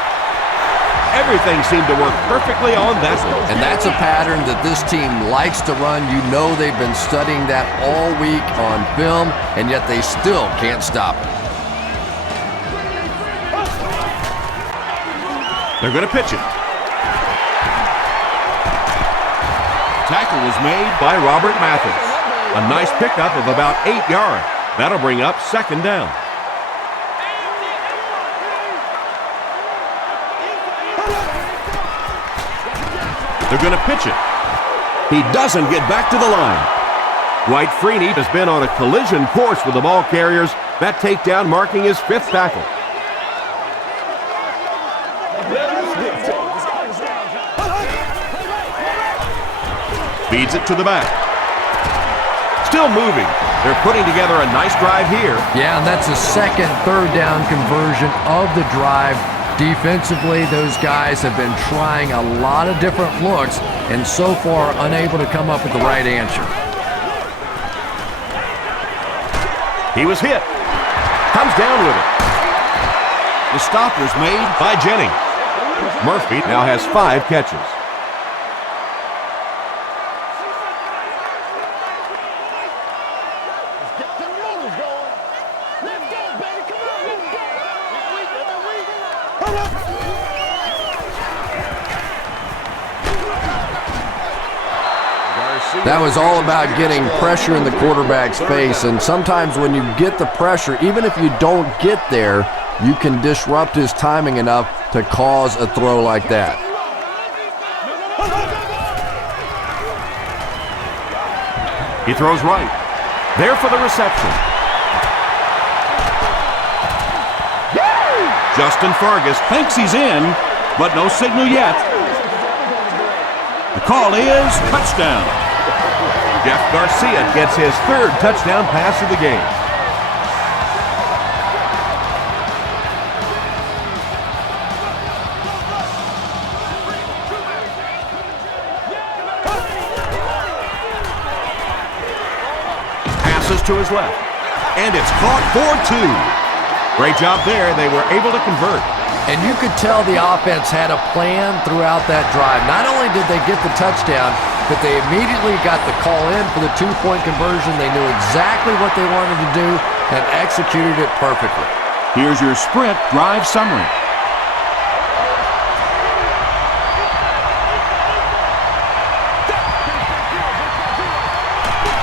Everything seemed to work perfectly on that one. And that's a pattern that this team likes to run. You know they've been studying that all week on film, and yet they still can't stop it. They're going to pitch it. Tackle was made by Robert Mathis. A nice pickup of about 8 yards. That'll bring up 2nd down. They're going to pitch it. He doesn't get back to the line. Dwight Freeney has been on a collision course with the ball carriers. That takedown marking his 5th tackle. Feeds it to the back. Still moving. They're putting together a nice drive here. Yeah, and that's a 2nd 3rd down conversion of the drive. Defensively, those guys have been trying a lot of different looks and so far unable to come up with the right answer. He was hit. Comes down with it. The stop was made by Jennings. Murphy now has 5 catches. That was all about getting pressure in the quarterback's face, and sometimes when you get the pressure, even if you don't get there, you can disrupt his timing enough to cause a throw like that. He throws right. There for the reception. Justin Fargas thinks he's in, but no signal yet. The call is touchdown. Jeff Garcia gets his 3rd touchdown pass of the game. to his left. And it's caught for 2. Great job there. They were able to convert. And you could tell the offense had a plan throughout that drive. Not only did they get the touchdown, but they immediately got the call in for the 2-point conversion. They knew exactly what they wanted to do and executed it perfectly. Here's your sprint drive summary.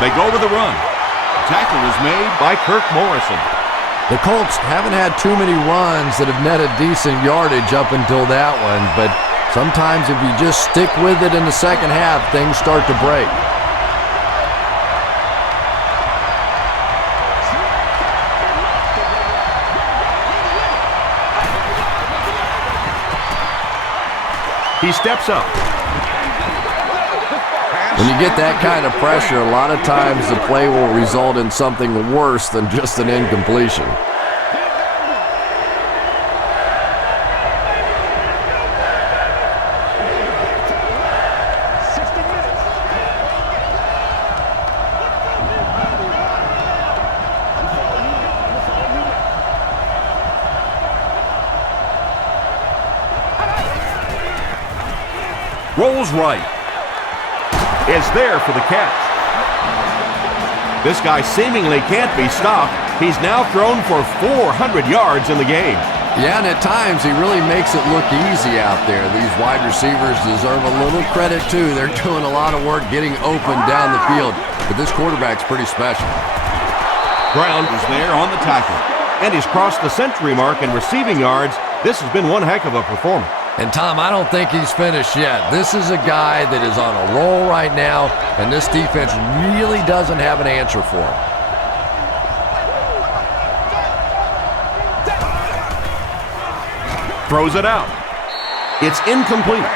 They go with the run. Tackle was made by Kirk Morrison. The Colts haven't had too many runs that have netted decent yardage up until that one, but sometimes if you just stick with it in the second half, things start to break. He steps up. When you get that kind of pressure, a lot of times the play will result in something worse than just an incompletion. Rolls right. Is there for the catch. This guy seemingly can't be stopped. He's now thrown for 400 yards in the game. Yeah, and at times he really makes it look easy out there. These wide receivers deserve a little credit too. They're doing a lot of work getting open down the field, but this quarterback's pretty special. Brown is there on the tackle, and he's crossed the century mark in receiving yards. This has been one heck of a performance. And Tom, I don't think he's finished yet. This is a guy that is on a roll right now, and this defense really doesn't have an answer for him. Throws it out. It's incomplete.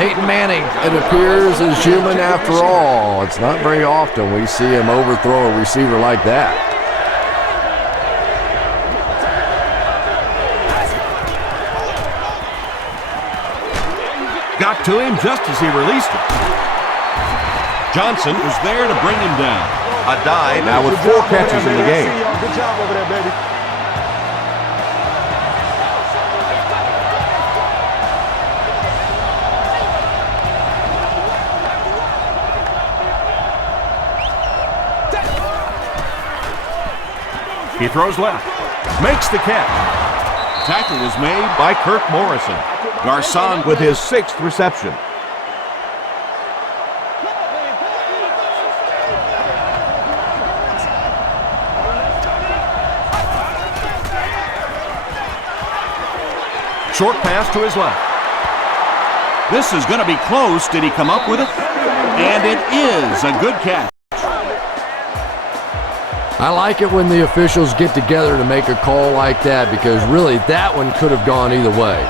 Peyton Manning, it appears, is human after all. It's not very often we see him overthrow a receiver like that. Got to him just as he released it. Johnson was there to bring him down. A dive now with 4 catches in the game. Good job over there, baby. He throws left. Makes the catch. Tackle was made by Kirk Morrison. Garcon with his 6th reception. Short pass to his left. This is going to be close. Did he come up with it? And it is a good catch. I like it when the officials get together to make a call like that, because really that one could have gone either way.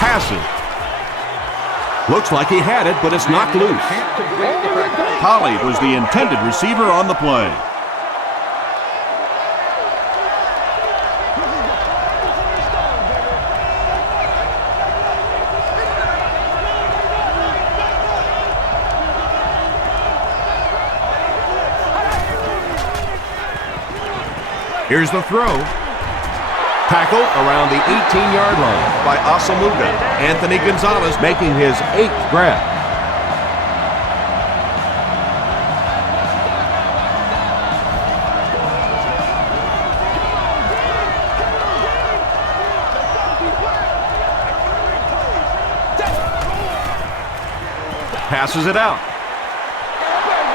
Passing. Looks like he had it, but it's knocked loose. Holly was the intended receiver on the play. Here's the throw. Tackle around the 18-yard line by Asamuga. Anthony Gonzalez making his 8th grab. Passes it out.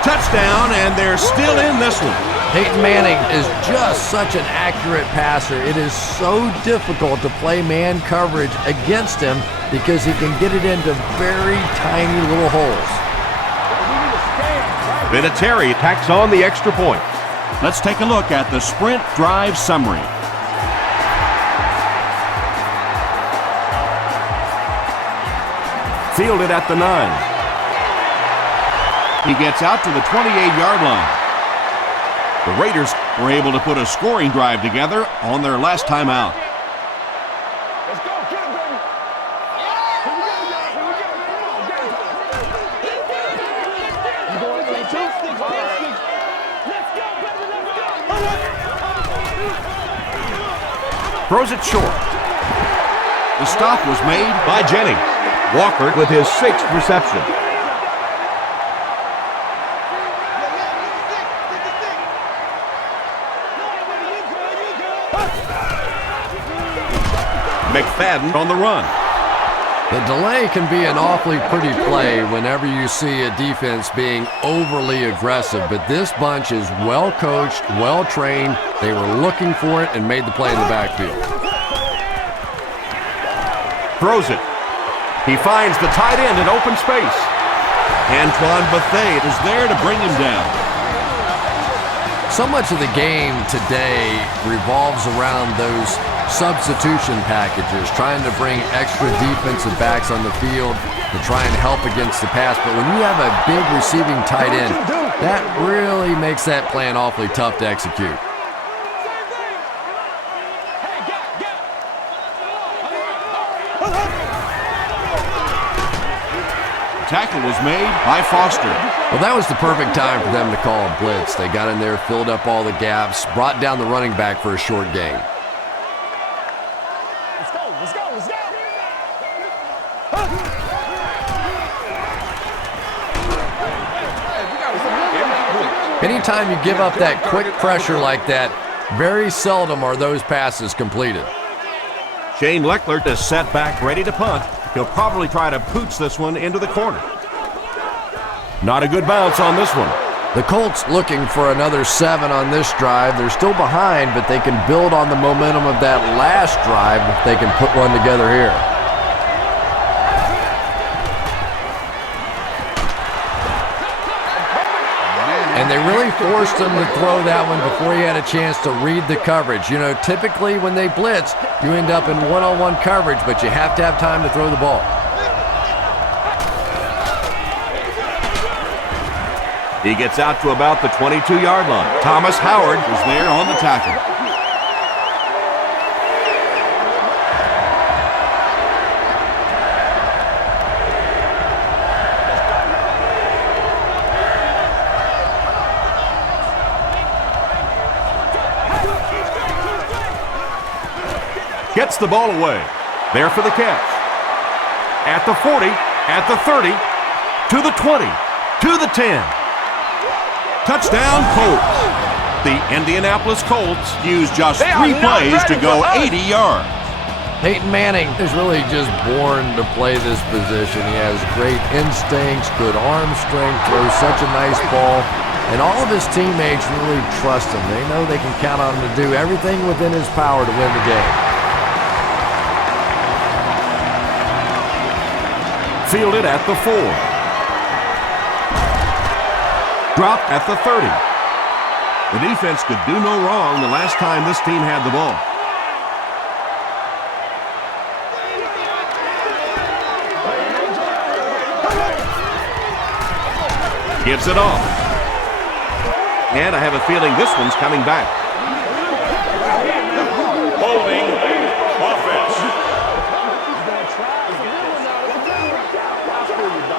Touchdown, and they're still in this one. Peyton Manning is just such an accurate passer. It is so difficult to play man coverage against him because he can get it into very tiny little holes. Vinatieri tacks on the extra point. Let's take a look at the sprint drive summary. Fielded at the 9. He gets out to the 28-yard line. The Raiders were able to put a scoring drive together on their last time out. Let's go, get him, baby. Throws it short. The stop was made by Jennings. Walker with his 6th reception. McFadden on the run. The delay can be an awfully pretty play whenever you see a defense being overly aggressive, but this bunch is well coached, well trained. They were looking for it and made the play in the backfield. Throws it. He finds the tight end in open space. Antoine Bethea is there to bring him down. So much of the game today revolves around those substitution packages, trying to bring extra defensive backs on the field to try and help against the pass. But when you have a big receiving tight end, that really makes that plan awfully tough to execute. Tackle was made by Foster. Well, that was the perfect time for them to call a blitz. They got in there, filled up all the gaps, brought down the running back for a short gain. Anytime you give up that quick pressure like that, very seldom are those passes completed. Shane Leckler is set back, ready to punt. He'll probably try to pooch this one into the corner. Not a good bounce on this one. The Colts looking for another 7 on this drive. They're still behind, but they can build on the momentum of that last drive if they can put one together here. And they really forced him to throw that one before he had a chance to read the coverage. You know, typically when they blitz, you end up in one-on-one coverage, but you have to have time to throw the ball. He gets out to about the 22-yard line. Thomas Howard is there on the tackle. Gets the ball away. There for the catch. At the 40, at the 30, to the 20, to the 10. Touchdown, Colts. The Indianapolis Colts use just 3 plays to go 80 yards. Peyton Manning is really just born to play this position. He has great instincts, good arm strength, throws such a nice ball, and all of his teammates really trust him. They know they can count on him to do everything within his power to win the game. Fielded at the 4. Dropped at the 30. The defense could do no wrong the last time this team had the ball. Gives it off. And I have a feeling this one's coming back. Holding offense.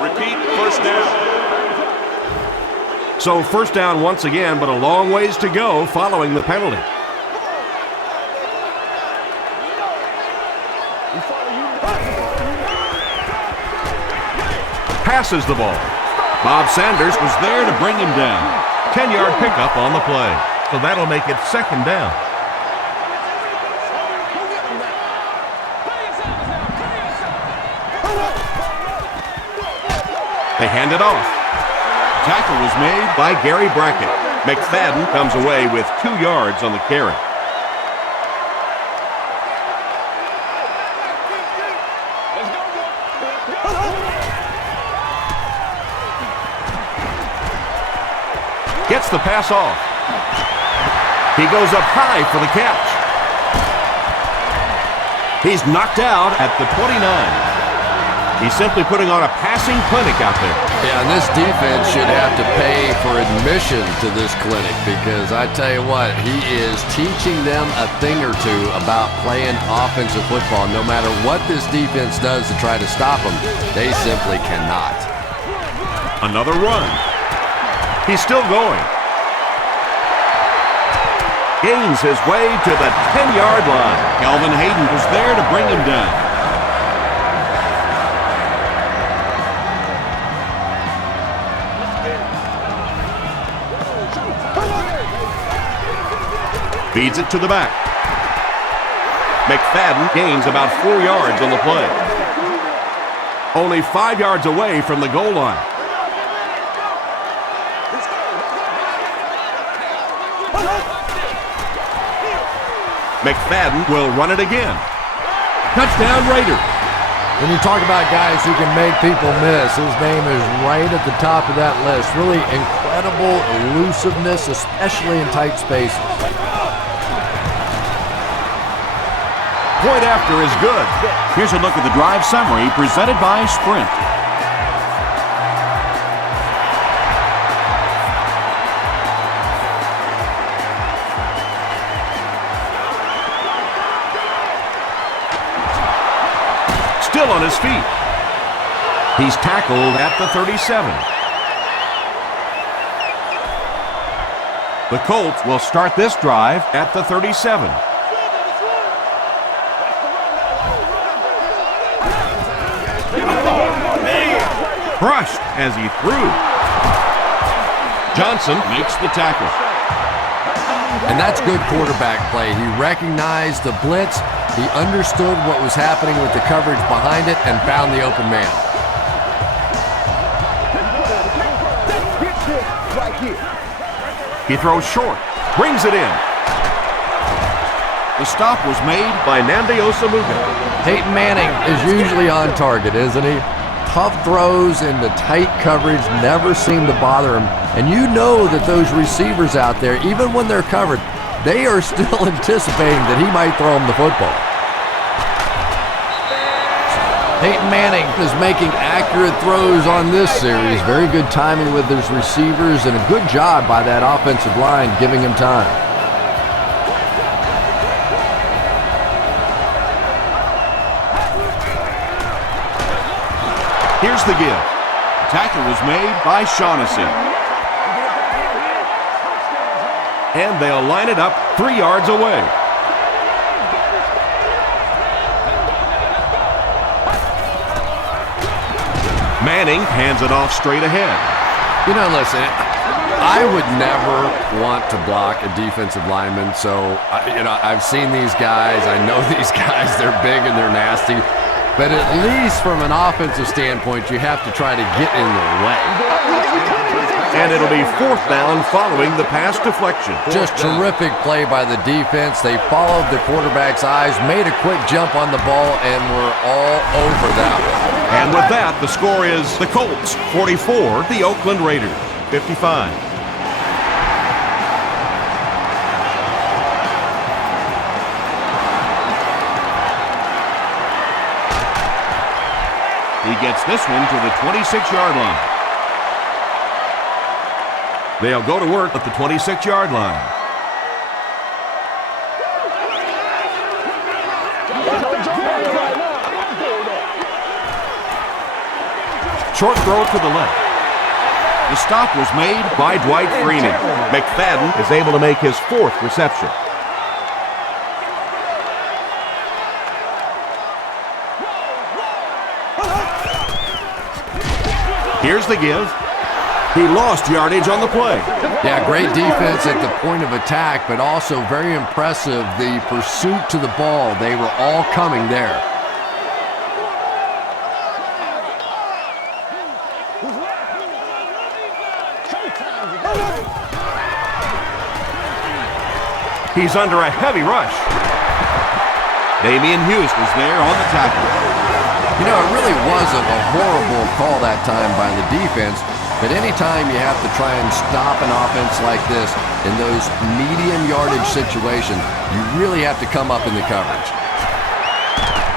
Repeat first down. So first down once again, but a long ways to go following the penalty. Passes the ball. Bob Sanders was there to bring him down. 10-yard pickup on the play. So that'll make it second down. They hand it off. Tackle was made by Gary Brackett. McFadden comes away with 2 yards on the carry. Gets the pass off. He goes up high for the catch. He's knocked out at the 29. He's simply putting on a passing clinic out there. Yeah, and this defense should have to pay for admission to this clinic because I tell you what, he is teaching them a thing or two about playing offensive football. No matter what this defense does to try to stop them, they simply cannot. Another run. He's still going. gains his way to the 10-yard line. Kelvin Hayden was there to bring him down. Feeds it to the back. McFadden gains about 4 yards on the play. Only 5 yards away from the goal line. McFadden will run it again. Touchdown Raiders. When you talk about guys who can make people miss, his name is right at the top of that list. Really incredible elusiveness, especially in tight spaces. Point after is good. Here's a look at the drive summary presented by Sprint. Still on his feet. He's tackled at the 37. The Colts will start this drive at the 37. Crushed as he threw. Johnson makes the tackle. And that's good quarterback play. He recognized the blitz, he understood what was happening with the coverage behind it, and found the open man. He throws short, brings it in. The stop was made by Nnamdi Osamuga. Peyton Manning is usually on target, isn't he? Tough throws into tight coverage never seem to bother him. And you know that those receivers out there, even when they're covered, they are still anticipating that he might throw them the football. Peyton Manning is making accurate throws on this series. Very good timing with his receivers and a good job by that offensive line giving him time. Here's the give. The tackle was made by Shaughnessy. And they'll line it up 3 yards away. Manning hands it off straight ahead. You know, listen, I would never want to block a defensive lineman, so, I've seen these guys. I know these guys. They're big and they're nasty. But at least from an offensive standpoint, you have to try to get in their way. And it'll be 4th down following the pass deflection. Just terrific play by the defense. They followed the quarterback's eyes, made a quick jump on the ball, and were all over that one. And with that, the score is the Colts 44, the Oakland Raiders 55. He gets this one to the 26-yard line. They'll go to work at the 26-yard line. Short throw to the left. The stop was made by Dwight Freeney. McFadden is able to make his 4th reception. Here's the give. He lost yardage on the play. Yeah, great defense at the point of attack, but also very impressive, the pursuit to the ball. They were all coming there. He's under a heavy rush. Damian Hughes was there on the tackle. You know, it really wasn't a horrible call that time by the defense, but anytime you have to try and stop an offense like this in those medium yardage situations, you really have to come up in the coverage.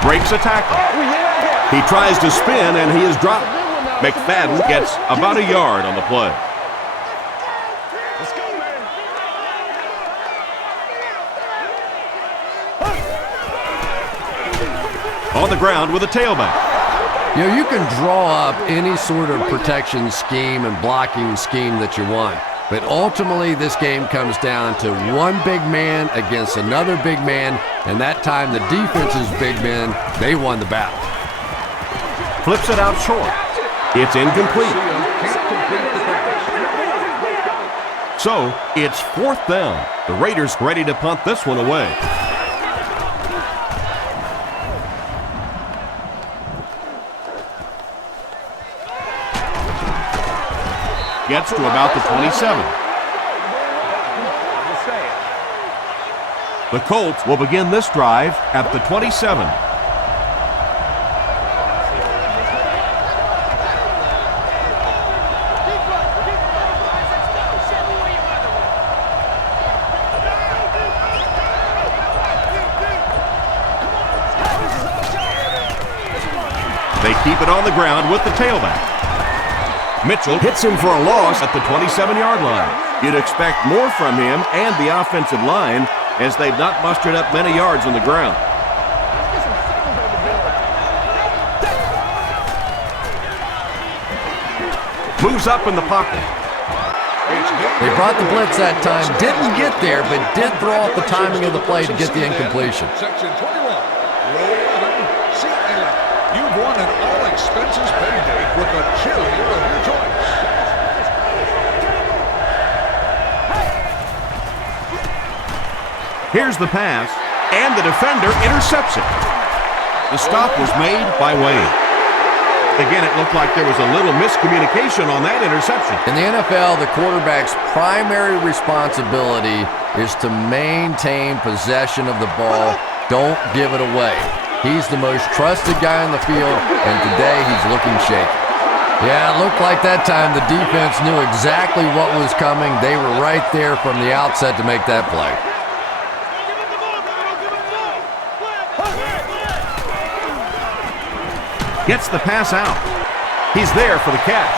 Breaks a tackle. He tries to spin, and he is dropped. McFadden gets about a yard on the play. On the ground with a tailback. You know, you can draw up any sort of protection scheme and blocking scheme that you want. But ultimately, this game comes down to one big man against another big man, and that time the defense's big men, they won the battle. Flips it out short. It's incomplete. So, it's 4th down. The Raiders ready to punt this one away. Gets to about the 27. The Colts will begin this drive at the 27. They keep it on the ground with the tailback. Mitchell hits him for a loss at the 27-yard line. You'd expect more from him and the offensive line as they've not mustered up many yards on the ground. Moves up in the pocket. They brought the blitz that time, didn't get there, but did throw off the timing of the play to get the incompletion. Section 21, row 11, seat 11. You've won an all-expenses paid date with the cheerleader of your choice. Here's the pass, and the defender intercepts it. The stop was made by Wade. Again, it looked like there was a little miscommunication on that interception. In the NFL, the quarterback's primary responsibility is to maintain possession of the ball. Don't give it away. He's the most trusted guy on the field, and today he's looking shaky. Yeah, it looked like that time the defense knew exactly what was coming. They were right there from the outset to make that play. Gets the pass out. He's there for the catch.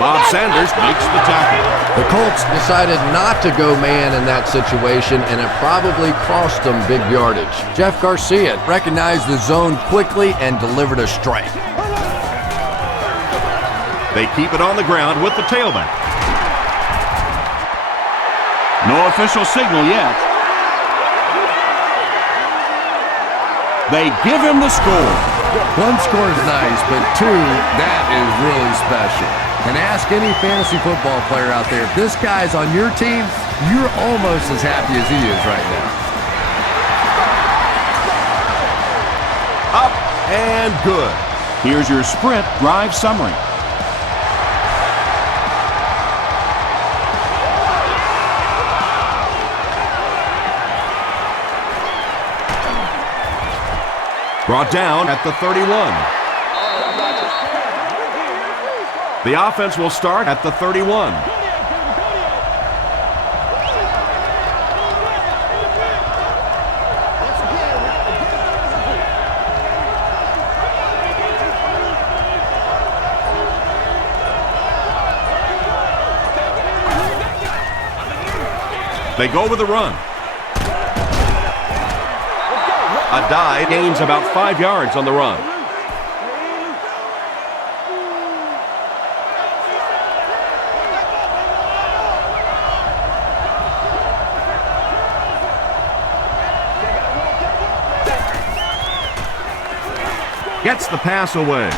Bob Sanders makes the tackle. The Colts decided not to go man in that situation, and it probably cost them big yardage. Jeff Garcia recognized the zone quickly and delivered a strike. They keep it on the ground with the tailback. No official signal yet. They give him the score. One score is nice, but two, that is really special. And ask any fantasy football player out there, if this guy's on your team, you're almost as happy as he is right now. Up and good. Here's your sprint drive summary. Brought down at the 31. The offense will start at the 31. They go with the run. A dive gains about 5 yards on the run. Gets the pass away.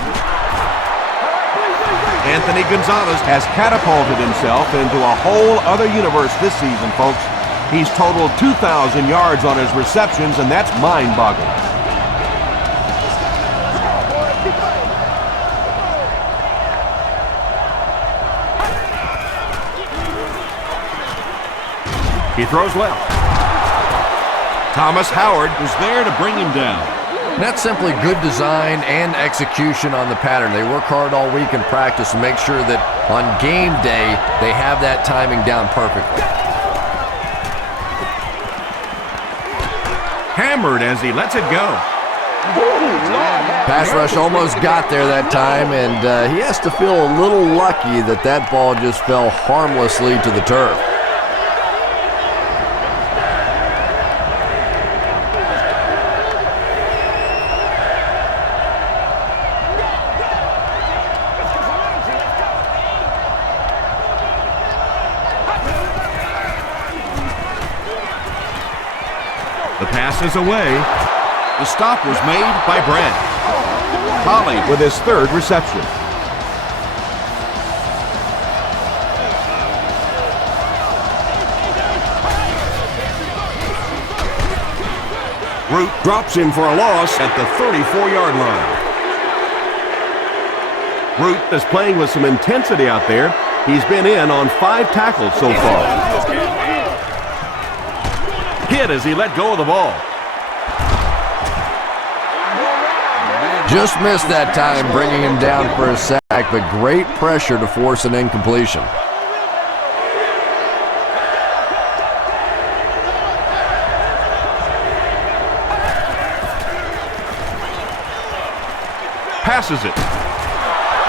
Anthony Gonzalez has catapulted himself into a whole other universe this season, folks. He's totaled 2,000 yards on his receptions, and that's mind-boggling. He throws left. Thomas Howard is there to bring him down. And that's simply good design and execution on the pattern. They work hard all week in practice to make sure that on game day they have that timing down perfectly. Hammered as he lets it go. Pass rush almost got there that time, and he has to feel a little lucky that that ball just fell harmlessly to the turf. The pass is away. The stop was made by Brent. Holly with his third reception. Root drops him for a loss at the 34-yard line. Root is playing with some intensity out there. He's been in on 5 tackles so far. Hit as he let go of the ball. Just missed that time, bringing him down for a sack, but great pressure to force an incompletion. Passes it.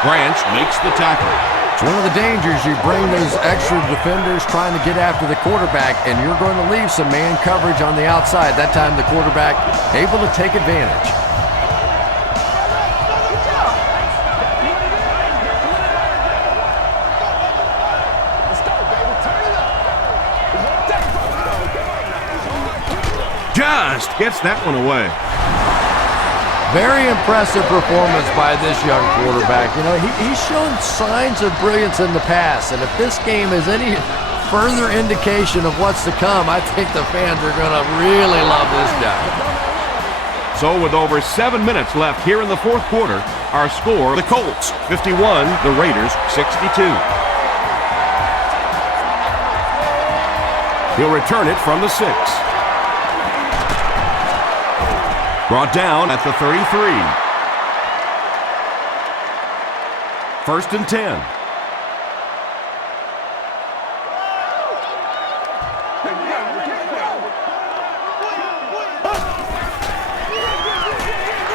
Branch makes the tackle. It's one of the dangers. You bring those extra defenders trying to get after the quarterback, and you're going to leave some man coverage on the outside. That time the quarterback able to take advantage. Just gets that one away. Very impressive performance by this young quarterback. You know, he's shown signs of brilliance in the past, and if this game is any further indication of what's to come, I think the fans are going to really love this guy. So with over 7 minutes left here in the fourth quarter, our score, the Colts 51, the Raiders 62. He'll return it from the 6. Brought down at the 33. 1st and 10.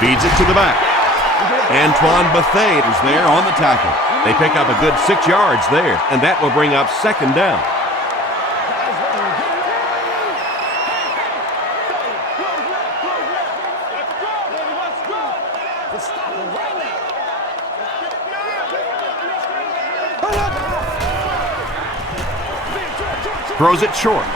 Feeds it to the back. Antoine Bethea is there on the tackle. They pick up a good 6 yards there, and that will bring up 2nd down. Throws it short.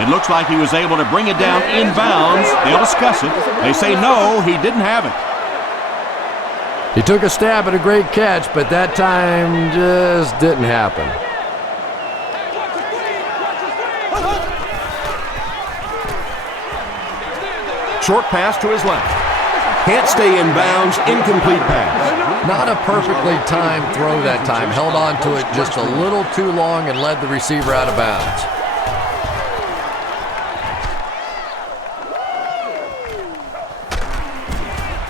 It looks like he was able to bring it down inbounds. They'll discuss it. They say no, he didn't have it. He took a stab at a great catch, but that time just didn't happen. Short pass to his left. Can't stay in bounds. Incomplete pass. Not a perfectly timed throw that time. Held on to it just a little too long and led the receiver out of bounds.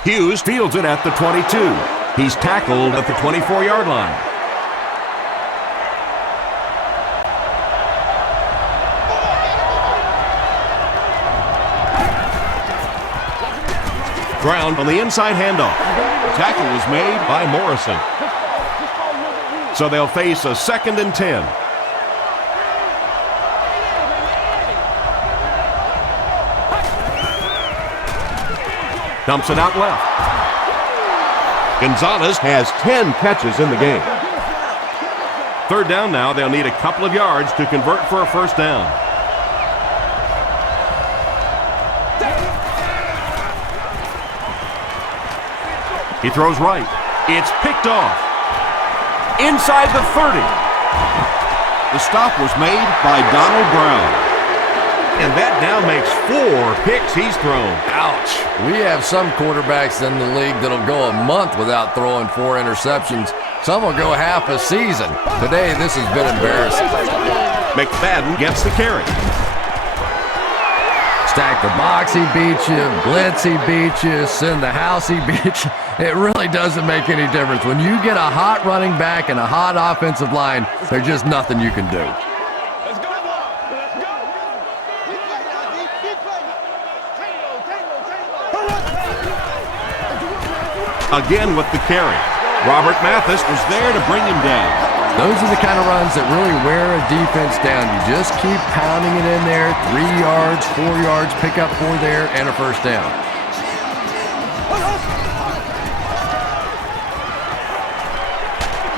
Hughes fields it at the 22. He's tackled at the 24-yard line. Ground on the inside handoff. The tackle was made by Morrison. So they'll face a 2nd and 10. Dumps it out left. Gonzalez has 10 catches in the game. 3rd down now. They'll need a couple of yards to convert for a 1st down. He throws right. It's picked off. Inside the 30. The stop was made by Donald Brown. And that now makes 4 picks he's thrown. Ouch. We have some quarterbacks in the league that'll go a month without throwing 4 interceptions. Some will go half a season. Today, this has been embarrassing. McFadden gets the carry. Stack the box, he beat you. Blitz, he beat you. Send the house, he beat you. It really doesn't make any difference. When you get a hot running back and a hot offensive line, there's just nothing you can do. Again with the carry. Robert Mathis was there to bring him down. Those are the kind of runs that really wear a defense down. You just keep pounding it in there. 3 yards, 4 yards, pick up 4 there, and a 1st down.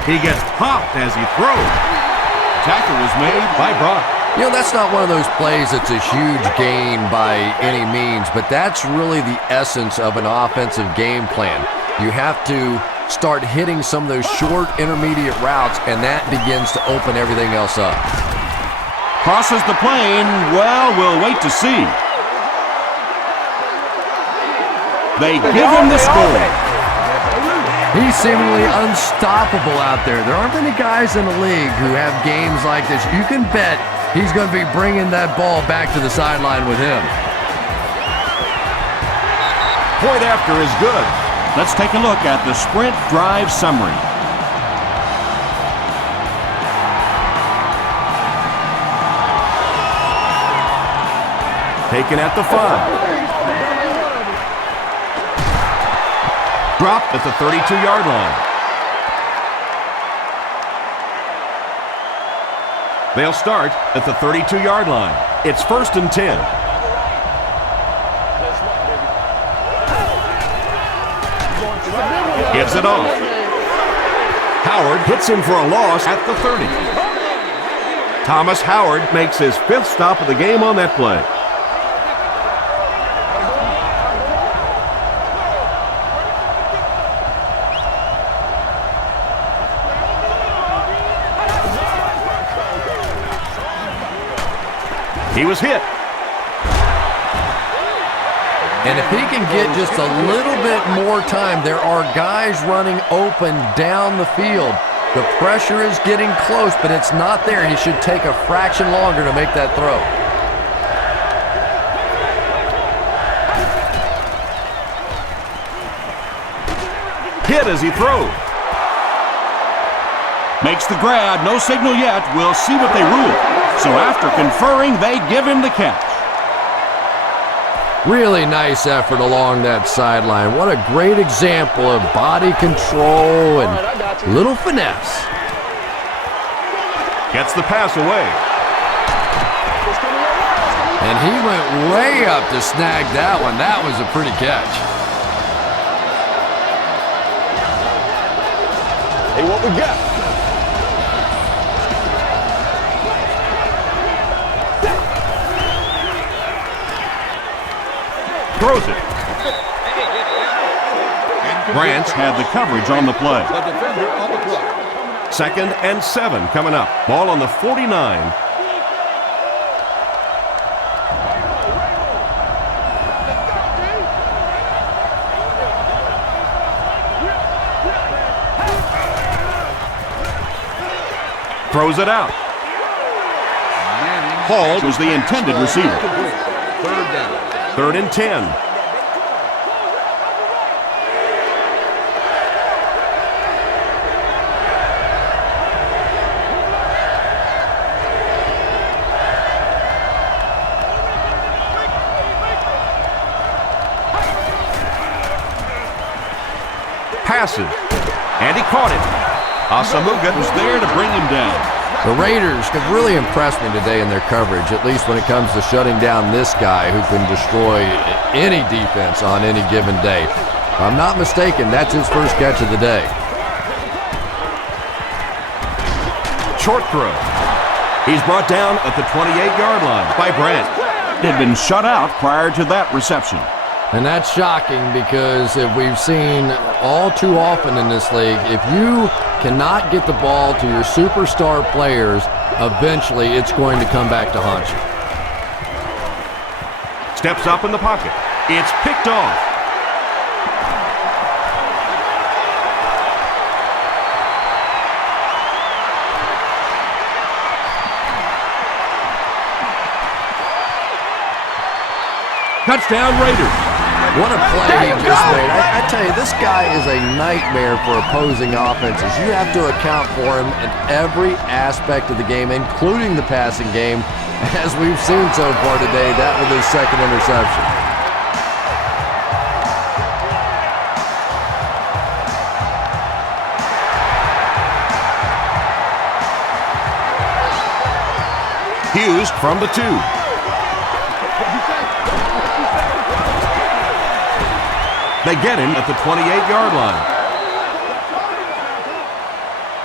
He gets popped as he throws. Tackle was made by Brock. You know, that's not one of those plays that's a huge gain by any means, but that's really the essence of an offensive game plan. You have to start hitting some of those short intermediate routes, and that begins to open everything else up. Crosses the plane. Well, we'll wait to see. They give him the score. He's seemingly unstoppable out there. There aren't many guys in the league who have games like this. You can bet he's going to be bringing that ball back to the sideline with him. Point after is good. Let's take a look at the sprint drive summary. Taken at the 5. Dropped at the 32-yard line. They'll start at the 32-yard line. It's 1st and 10. Gives it off. Howard hits him for a loss at the 30. Thomas Howard makes his 5th stop of the game on that play. He was hit. And if he can get just a little bit more time, there are guys running open down the field. The pressure is getting close, but it's not there. He should take a fraction longer to make that throw. Hit as he throws. Makes the grab. No signal yet. We'll see what they rule. So after conferring, they give him the catch. Really nice effort along that sideline. What a great example of body control and little finesse. Gets the pass away. And he went way up to snag that one. That was a pretty catch. Hey, what we got? Throws it. Branch had the coverage on the play. The defender on the play. 2nd and 7 coming up. Ball on the 49. Throws it out. Hall was the intended receiver. 3rd down. 3rd and 10. Passes. And he caught it. Asamuga was there to bring him down. The Raiders have really impressed me today in their coverage, at least when it comes to shutting down this guy who can destroy any defense on any given day. If I'm not mistaken, that's his first catch of the day. Short throw. He's brought down at the 28-yard line by Branch. Had been shut out prior to that reception. And that's shocking because if we've seen all too often in this league, if you cannot get the ball to your superstar players, eventually it's going to come back to haunt you. Steps up in the pocket. It's picked off. Touchdown Raiders. What a play he just made. I tell you, this guy is a nightmare for opposing offenses. You have to account for him in every aspect of the game, including the passing game. As we've seen so far today, that was his 2nd interception. Hughes from the 2. They get him at the 28-yard line.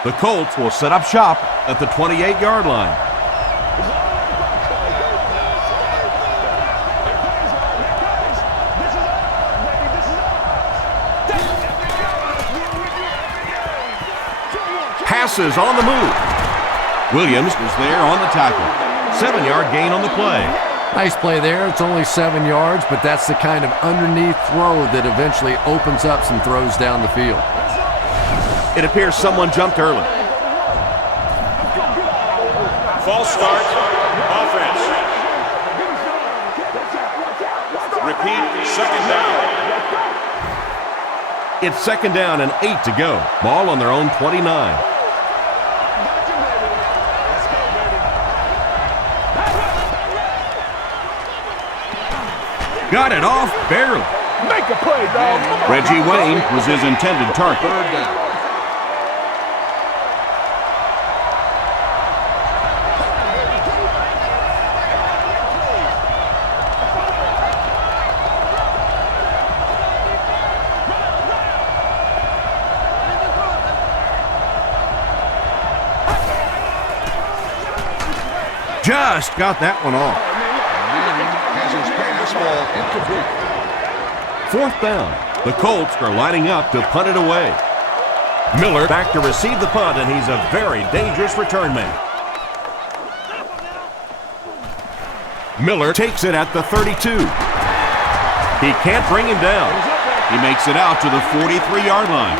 The Colts will set up shop at the 28-yard line. pass is on the move. Williams was there on the tackle. 7-yard gain on the play. Nice play there. It's only 7 yards, but that's the kind of underneath throw that eventually opens up some throws down the field. It appears someone jumped early. False start. Offense. Repeat, second down. It's second down and 8 to go. Ball on their own 29. Got it off barely. Make a play, dog. Reggie Wayne was his intended target. Third down. Just got that one off. Manning has his pass ball incomplete. Fourth down. The Colts are lining up to punt it away. Miller back to receive the punt, and he's a very dangerous return man. Miller takes it at the 32. He can't bring him down. He makes it out to the 43-yard line.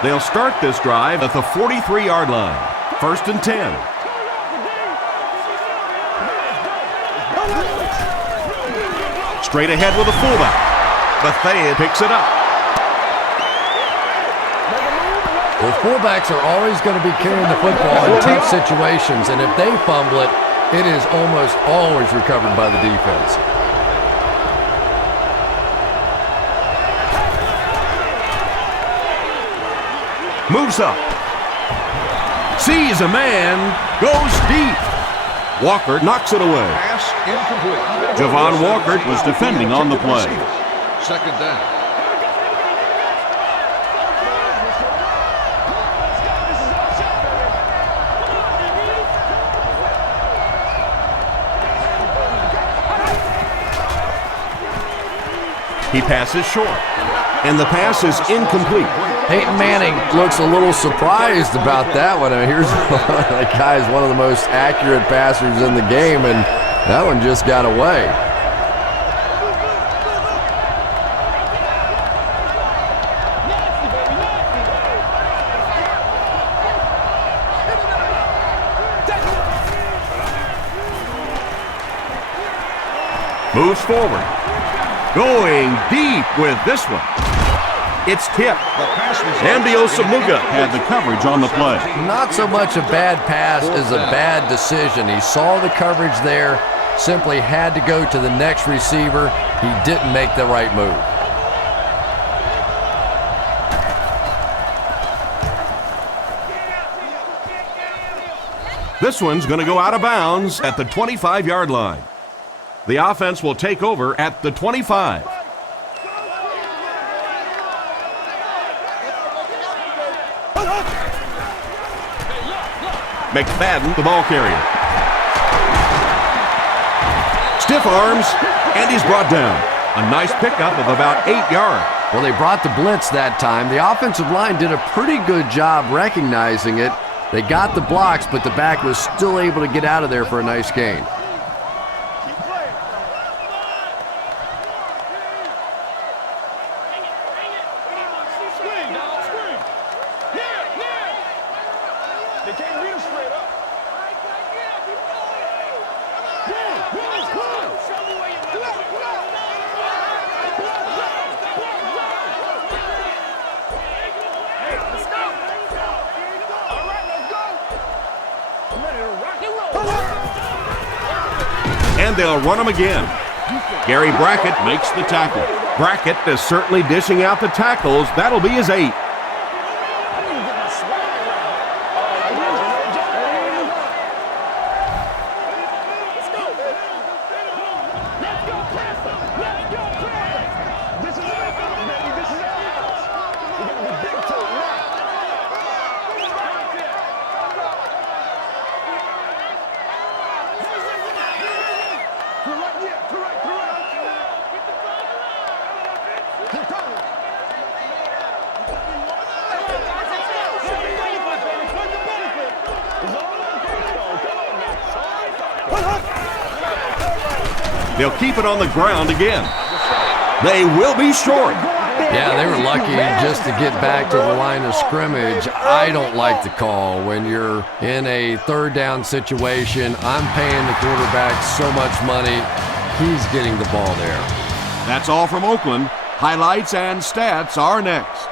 They'll start this drive at the 43-yard line. First and 10. Straight ahead with a fullback. Bethea picks it up. Well, fullbacks are always going to be carrying the football in tough situations, and if they fumble it, it is almost always recovered by the defense. Moves up. Sees a man. Goes deep. Walker knocks it away. Pass incomplete. Javon Walker was defending on the play. Second down. He passes short, and the pass is incomplete. Peyton Manning looks a little surprised about that one. I mean, here's the guy's one of the most accurate passers in the game, and that one just got away. Moves forward. Going deep with this one. It's tipped. Andy Osamuga had the coverage on the play. Not so much a bad pass as a bad decision. He saw the coverage there, simply had to go to the next receiver. He didn't make the right move. This one's going to go out of bounds at the 25-yard line. The offense will take over at the 25. McFadden, the ball carrier. Stiff arms, and he's brought down. A nice pickup of about 8 yards. Well, they brought the blitz that time. The offensive line did a pretty good job recognizing it. They got the blocks, but the back was still able to get out of there for a nice gain. And they'll run him again. Gary Brackett makes the tackle. Brackett is certainly dishing out the tackles. That'll be his 8th. They'll keep it on the ground again. They will be short. Yeah, they were lucky just to get back to the line of scrimmage. I don't like the call when you're in a third down situation. I'm paying the quarterback so much money. He's getting the ball there. That's all from Oakland. Highlights and stats are next.